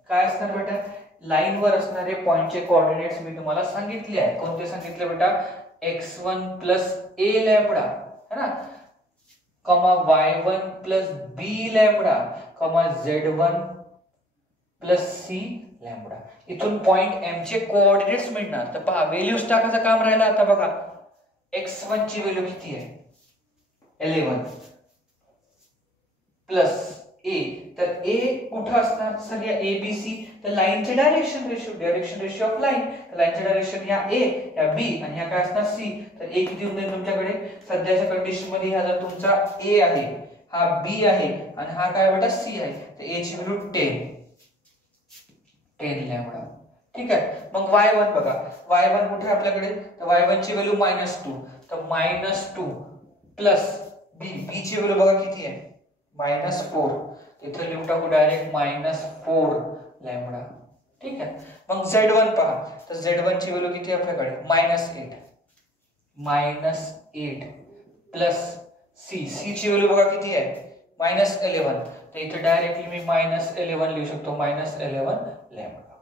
काय असणार बेटा? लाईन वर असणारे पॉइंटचे कोऑर्डिनेट्स मी तुम्हाला सांगितले आहे. कोणते सांगितले बेटा? x1 + a लॅम्बडा है ना, y1 + b lambda, z1 + c lambda. इथून पॉइंट m चे कोऑर्डिनेट्स मिळणार. तर पहा, व्हॅल्यूज टाकायचं काम राहिलं. आता बघा, x1 ची व्हॅल्यू किती आहे? 11 प्लस a. तर a कुठे असणार सर? या abc. तर लाईनचे डायरेक्शन रेशो ऑफ लाईन. तर लाईनचे डायरेक्शन या a, या b आणि ह्या काय असणार? c. तर a किती होईल तुमच्याकडे सध्याच्या कंडिशन मध्ये? हा जर तुमचा a आहे, हा b आहे आणि हा काय बेटा? c आहे. तर a ची व्हॅल्यू 10 लॅम्बडा. ठीक आहे. मग y1 बघा, y1 कुठे आपल्याकडे? तर y1 ची व्हॅल्यू -2. तर -2 प्लस b ची व्हॅल्यू बघा किती आहे? -4. इथे लिहून टाकू डायरेक्ट -4 लॅम्बडा. ठीक आहे. मग z1 पहा, तर z1 ची व्हॅल्यू किती आहे आपल्याकडे? -8 प्लस c ची व्हॅल्यू बघा किती आहे? -11. तर इथे डायरेक्टली मी -11 लिहू शकतो. -11 लॅम्बडा.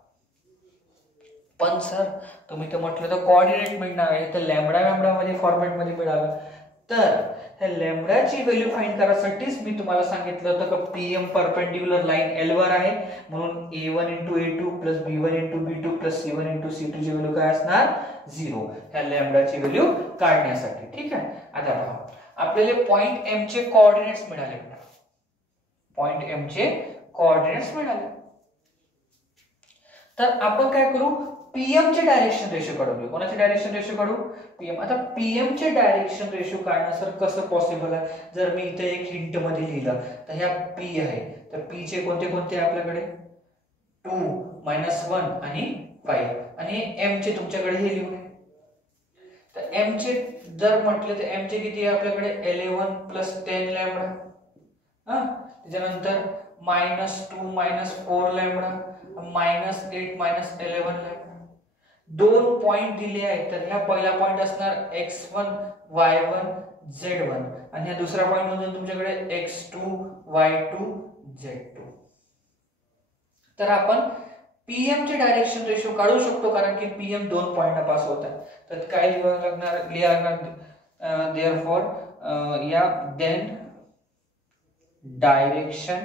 पण सर तुम्ही तर म्हटलं तर कोऑर्डिनेट मिळणार आहे. तर लॅम्बडा मध्ये फॉर्मॅट मध्ये मिळालं. तर त्या लॅम्बडाची व्हॅल्यू फाइंड करायसाठीच मी तुम्हाला सांगितलं होतं की पीएम परपेंडिक्युलर लाईन एल वर आहे, म्हणून a1 * a2 plus b1 * b2 plus c1 * c2 ची व्हॅल्यू काय असणार? 0. ह्या लॅम्बडाची व्हॅल्यू काढण्यासाठी. ठीक आहे. आता पहा, आपल्याला पॉइंट m चे कोऑर्डिनेट्स मिळाले. पॉइंट m चे कोऑर्डिनेट्स मिळाले. तर आपण काय करू? पीएम चे डायरेक्शन रेशो काढू. कोणाचे डायरेक्शन रेशो काढू? पीएम. आता पीएम चे डायरेक्शन रेशो काढणं सर कसं पॉसिबल आहे? जर मी इथे एक हिंट मध्ये लिहिलं तर ह्या पी आहे. तर पी चे कोणते कोणते आपल्याकडे? 2 -1 आणि 5. आणि एम चे तुमच्याकडे हे लिहून आहे. तर एम चे जर म्हटले तर एम चे किती आहे आपल्याकडे? 11 + 10 लॅम्बडा. त्याच्यानंतर -2 - 4 लॅम्बडा, -8 - 11 लॅम्बडा. दोन पॉइंट दिले आहेत. तर ह्या पहिला पॉइंट असणार x1 y1 z1 आणि ह्या दुसरा पॉइंट म्हणजे तुमच्याकडे x2 y2 z2. तर आपण पीएम चे डायरेक्शन रेशो काढू शकतो कारण की पीएम 2 पॉइंटना पास होत आहे. तर काय लिहायला लागणार? देअरफॉर या then direction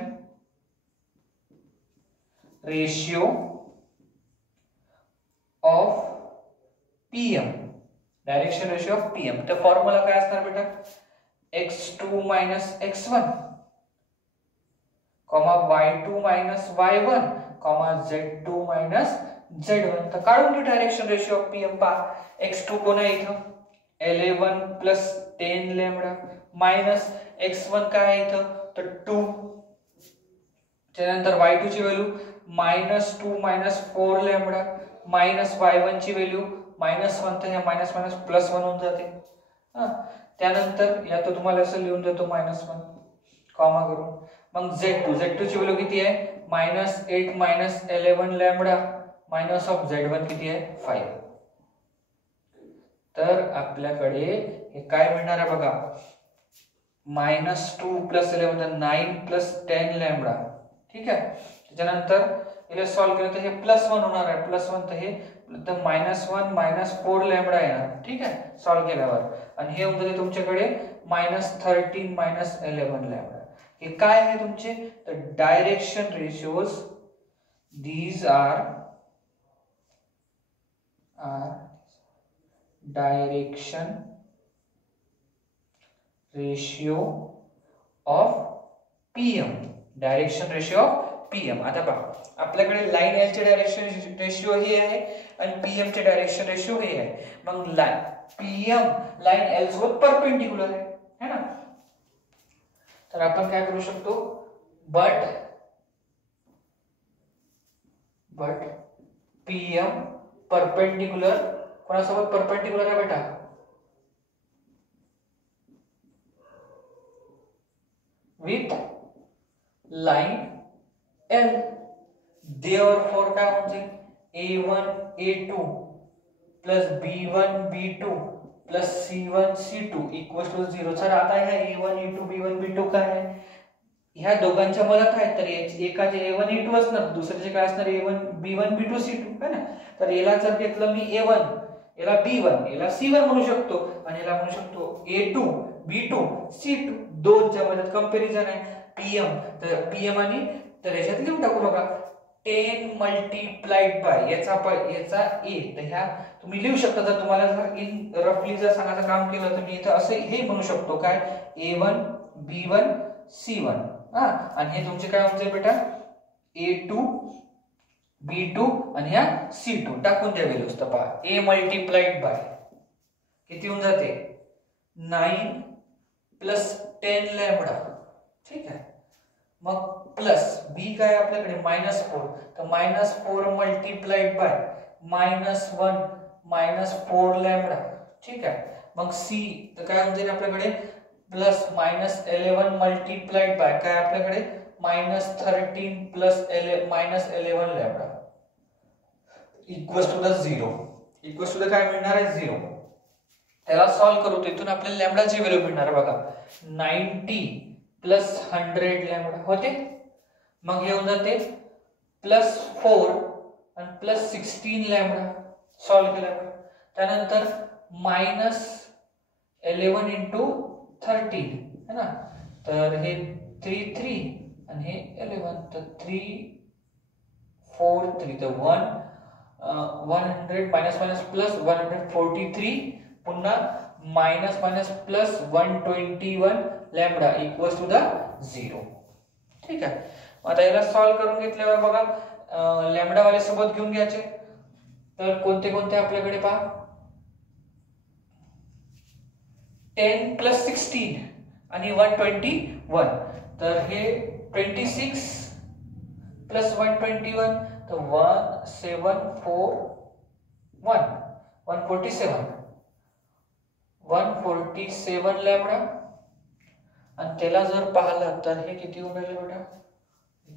ratio of PM. Direction ratio of PM. तर फॉर्म्युला काय असणार बेटा? x2 - x1, y2 - y1, z2 - z1. तर काढून घेऊ डायरेक्शन रेशियो ऑफ पीएम. पहा, x2 कोण आहे इथं? 11 + 10 लॅम्बडा मायनस x1 काय आहे इथं? तर 2. त्यानंतर y2 ची व्हॅल्यू -2 - 4 लॅम्बडा मायनस y1 ची व्हॅल्यू -1. तर ह्या -1 +1 होऊन जाते. त्यानंतर या तो तुम्हाला असं लिहून देतो -1 कॉमा करून. मग z2 ची व्हॅल्यू किती आहे? -8 - 11 लॅम्बडा मायनस ऑफ z1 किती आहे? 5. तर आपल्याकडे हे काय मिळणार आहे बघा? -2 + 11 9 + 10 लॅम्बडा. ठीक आहे. त्याच्यानंतर याला सॉल्व्ह केलं तर हे +1 होणार आहे, +1 तर हे तर -1 -4 लॅम्बडा येणार, ठीक आहे सॉल्व्ह केल्यावर. आणि हे होऊन जाते तुमच्याकडे -13 -11 लॅम्बडा. हे काय आहे तुमचे तर direction ratios. These are direction ratio of PM. Direction ratio of PM. आता पहा आपल्याकडे लाईन L चे डायरेक्शन रेशियो हे आहे आणि PM चे डायरेक्शन रेशियो हे आहे. मग PM लाईन L सोबत परपेंडिक्युलर आहे, है ना. तर आपण काय करू शकतो बट PM परपेंडिक्युलर कोणासोबत परपेंडिक्युलर आहे बेटा विथ लाईन L. therefore काय होते A1 A2 plus B1 B2 plus C1 C2 equals to 0. Sir आता ह्या A1 A2 B1 B2 काय आहे ह्या दोघांच्या मधात आहेत तर एकाचे A1 A2 असणार दुसऱ्याचे काय असणार A1 B1 B2 C2 है ना. तर याला जर घेतलं मी A1 याला B1 याला C1 म्हणू शकतो आणि याला म्हणू शकतो A2 B2 C2. दोनच्या मधात कंपॅरिझन आहे PM. तर PM आणि तर याच्यात लिहून टाकू बघा 10 मल्टिप्लाइड बाय याचा A. तर ह्या तुम्ही लिहू शकता. जर तुम्हाला जर इन रफली जर सांगायचं काम केलं तर मी इथं असं हे म्हणू शकतो काय A1 B1 C1 आणि हे तुमचे काय होते बेटा A2 B2 आणि ह्या C2 टाकून द्या व्हॅल्यूज. तर पहा A मल्टिप्लाइड बाय किती होऊन जाते 9 प्लस 10 लॅम्बडा, ठीक आहे. मग प्लस B काय आपल्याकडे -4 तर -4 मल्टिप्लाइड बाय -1 -4 लॅम्बडा, ठीक आहे. मग C तर काय होऊन जाईल आपल्याकडे प्लस -11 मल्टिप्लाइड बाय काय आपल्याकडे -13 plus -11 lambda equals to the 0. Equals to the काय मिळणार आहे 0. त्याला सॉल्व्ह करू तिथून आपल्याला लॅम्बडाची व्हॅल्यू मिळणार बघा 90 प्लस 100 लॅम्बडा होते. मग हे होऊन जाते +4 आणि +16 लॅम्बडा सॉल्व्ह केल्यावर. त्यानंतर -11 इंटू 13 है ना. तर हे 3 आणि हे 11 तर 3 4 3 तर 100 मायनस प्लस 143 पुन्हा minus plus 121 lambda equals to the 0, ठीक आहे. आता याला सॉल्व्ह करून घेतल्यावर बघा लॅम्बडा वाले सोबत घेऊन घ्यायचे. तर कोणते कोणते आपल्याकडे पहा 10 प्लस 16 आणि 121 तर हे 26 प्लस 121 तर 147 लॅम्बडा. आणि त्याला जर पाहिलं तर हे किती होऊन राहिले बेटा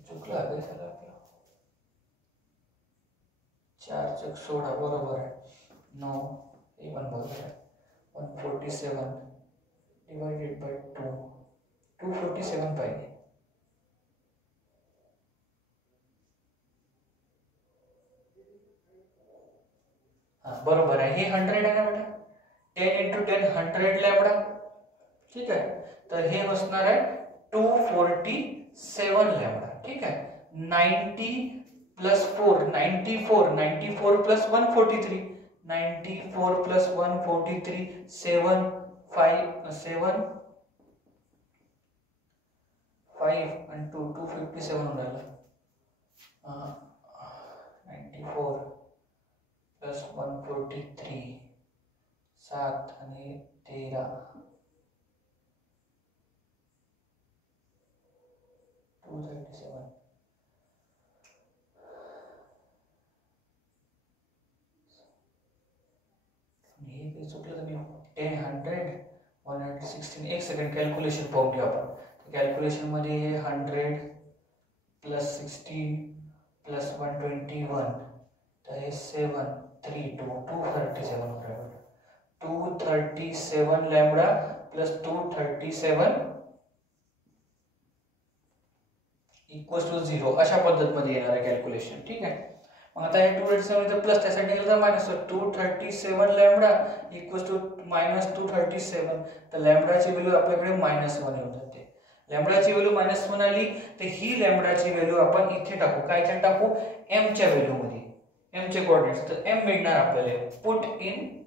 चुकलं आहे त्याला 4 चूक 16 बरोबर आहे 9 हे पण बरोबर आहे 147 डिवाइडेड बाय 247 पाहिजे. बरोबर आहे हे 100 आहे ना बेटा 10 इंटू 10 100 लॅम्बडा, ठीक आहे. तर हे बसणार आहे 247 लॅम्बडा, ठीक आहे. 90 प्लस 4 94 प्लस 143 94 प्लस 143 7 5 and 257 हो रहा है 94 प्लस 143 7 आणि 13 237 हे चुकलं तर मी 10 100 116 एक सेकंड कॅल्क्युलेशन पाहून घेऊ आपण. कॅल्क्युलेशन मध्ये 100 प्लस 16 प्लस 121 तर हे 7 3 237 होणार आहे. 237 लॅम्बडा प्लस 237 इक्वल्स टू 0 अशा पद्धतीमध्ये येणार आहे कॅल्क्युलेशन. ठीक आहे. मग आता हे 237 प्लस त्यासाठी गेलं तर minus 237 lambda equals to minus 237. तर लॅम्बडाची व्हॅल्यू आपल्याकडे -1 येऊन जाते. लॅम्बडाची व्हॅल्यू -1 आली तर ही लॅम्बडाची व्हॅल्यू आपण इथे टाकू. काय टाकू? m च्या व्हॅल्यू मध्ये. m चे कोऑर्डिनेट्स तर m मिळणार आपल्याला. पुट इन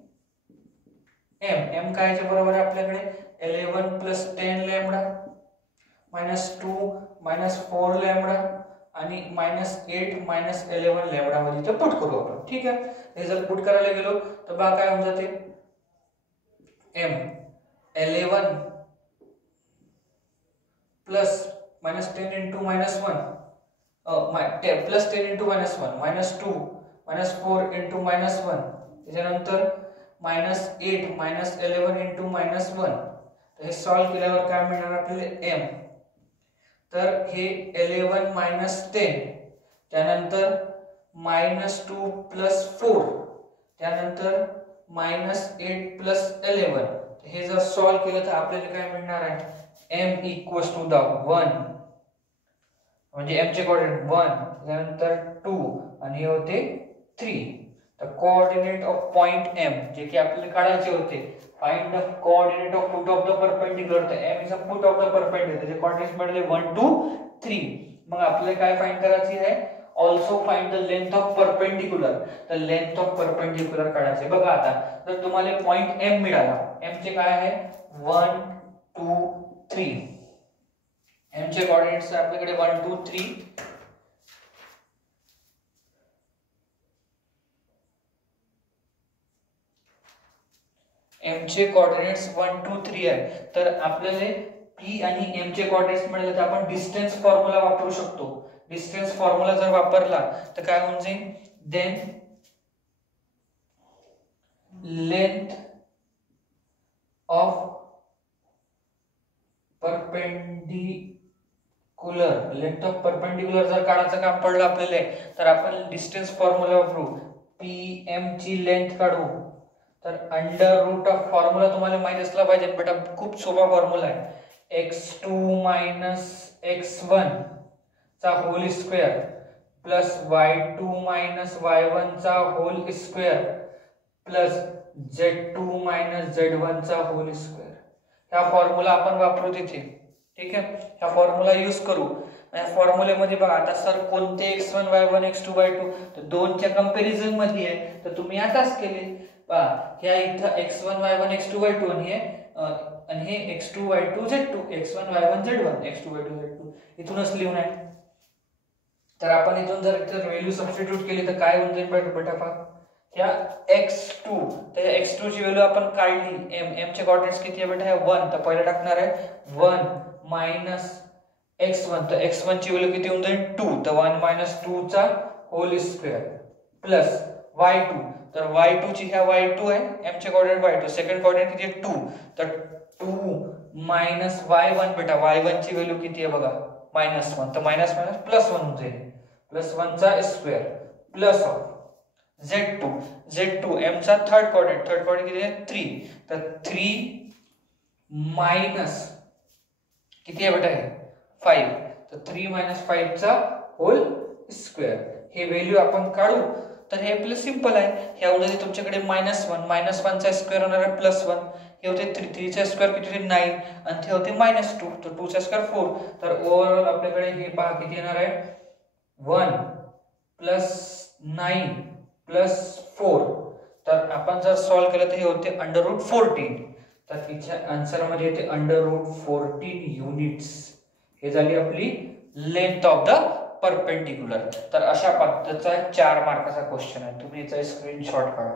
m कायच्या बरोबर आहे आपल्याकडे 11 प्लस 10 लॅम्बडा -2 -4 लॅम्बडा आणि -8 -11 लॅम्बडा मध्ये इथे पुट करू आपण. ठीक आहे. हे जर पुट करायला गेलो तर बघा काय होऊन जाते m 11 plus -10 into -1 plus 10 into -1 -2 -4 into -1 त्याच्यानंतर -8 -11 into -1. तर हे सॉल्व केल्यावर काय मिळणार आपल्याला m. तर हे 11 - 10 त्यानंतर -2 प्लस 4 त्यानंतर -8 प्लस 11. हे जर सॉल्व केलं तर आपल्याला काय मिळणार आहे m इक्वल्स टू 1 म्हणजे m चे कोऑर्डिनेट 1 त्यानंतर 2 आणि हे होते 3. तर कोऑर्डिनेट ऑफ पॉइंट m जे की आपल्याला काढायचे होते. Find the coordinate of foot of the perpendicular. तर m is a foot of the perpendicular. त्याचे कोऑर्डिनेट्स मिळाले 1 2 3. मग आपल्याला काय फाइंड करायची आहे? Also find the length of perpendicular. तर लेंथ ऑफ परपेंडिक्युलर काढायचे. बघा आता जर तुम्हाला पॉइंट m मिळाला, m चे काय आहे 1 2 3. m चे कोऑर्डिनेट्स आपल्याकडे 1 2 3. m चे कोऑर्डिनेट्स 1 2 3 आहे. तर आपल्याला p आणि m चे कोऑर्डिनेट्स मिळाले तर आपण डिस्टन्स फॉर्म्युला वापरू शकतो. डिस्टन्स फॉर्म्युला जर वापरला तर काय होऊन जाईल? Then length of perpendicular. Length of perpendicular जर काढायचं काम पडलं आपल्याला तर आपण डिस्टन्स फॉर्म्युला वापरू. pm ची लेंथ काढू. तर अंडर रूट ऑफ फॉर्म्युला तुम्हाला माहित असला पाहिजे बेटा. खूप सोपा फॉर्म्युला आहे. x2 - x1 चा whole square plus y2 - y1 चा whole square plus z2 - z1 चा होल स्क्वेअर. हा फॉर्म्युला आपण वापरू तिथे. ठीक आहे. हा फॉर्म्युला यूज करू. या फॉर्म्युलेमध्ये बघा आता सर कोणते x1 y1 x2 y2 तर दोनच्या कंपॅरिझन मध्ये आहे. तर तुम्ही आताच केले पहा. ह्या इथं x1 y1 x2 y2 आणि हे x2 y2 z2 x1 y1 z1 x2 y2 z2 इथूनच लिहून आहे. तर आपण इथून जर व्हॅल्यू सबस्टिट्यूट केली तर काय होऊन जाईल बेटा पहा. या x2 तर x2 ची व्हॅल्यू आपण काढली. m चे कोऑर्डिनेट्स किती आहे बेटा? 1. तर पहिला टाकणार आहे 1 मायनस x1. तर x1 ची व्हॅल्यू किती होऊन जाईल 2. तर 1 - 2 चा होल स्क्वेअर प्लस y2. तर y2 ची ह्या y2 आहे. m चे कोऑर्डिनेट y2. सेकंड कोऑर्डिनेट किती आहे 2. तर 2 मायनस y1 बेटा. y1 ची व्हॅल्यू किती आहे बघा -1. तर मायनस प्लस 1 होऊन जाईल. प्लस 1 चा स्क्वेअर प्लस z2 m चा थर्ड कोऑर्डिनेट किती आहे 3. तर 3 मायनस किती आहे बेटा हे 5. तर 3 - 5 चा होल स्क्वेअर. हे व्हॅल्यू आपण काढू. तर हे आपलं सिंपल आहे. ह्या उद्या तुमच्याकडे -1 चा स्क्वेअर होणार आहे +1. हे होते 3 चा स्क्वेअर किती होते 9 आणि ते होते -2. तर 2 चा स्क्वेअर 4. तर ओव्हरऑल आपल्याकडे हे पहा किती येणार आहे 1 + 9 + 4. तर आपण जर सॉल्व केलं तर हे होते √14. तर इथे आन्सर मध्ये येते √14 युनिट्स. हे झाली आपली लेंथ ऑफ द परपेंडिक्युलर. तर अशा पद्धतीचा 4 मार्काचा क्वेश्चन आहे. तुम्ही याचा स्क्रीनशॉट काढा.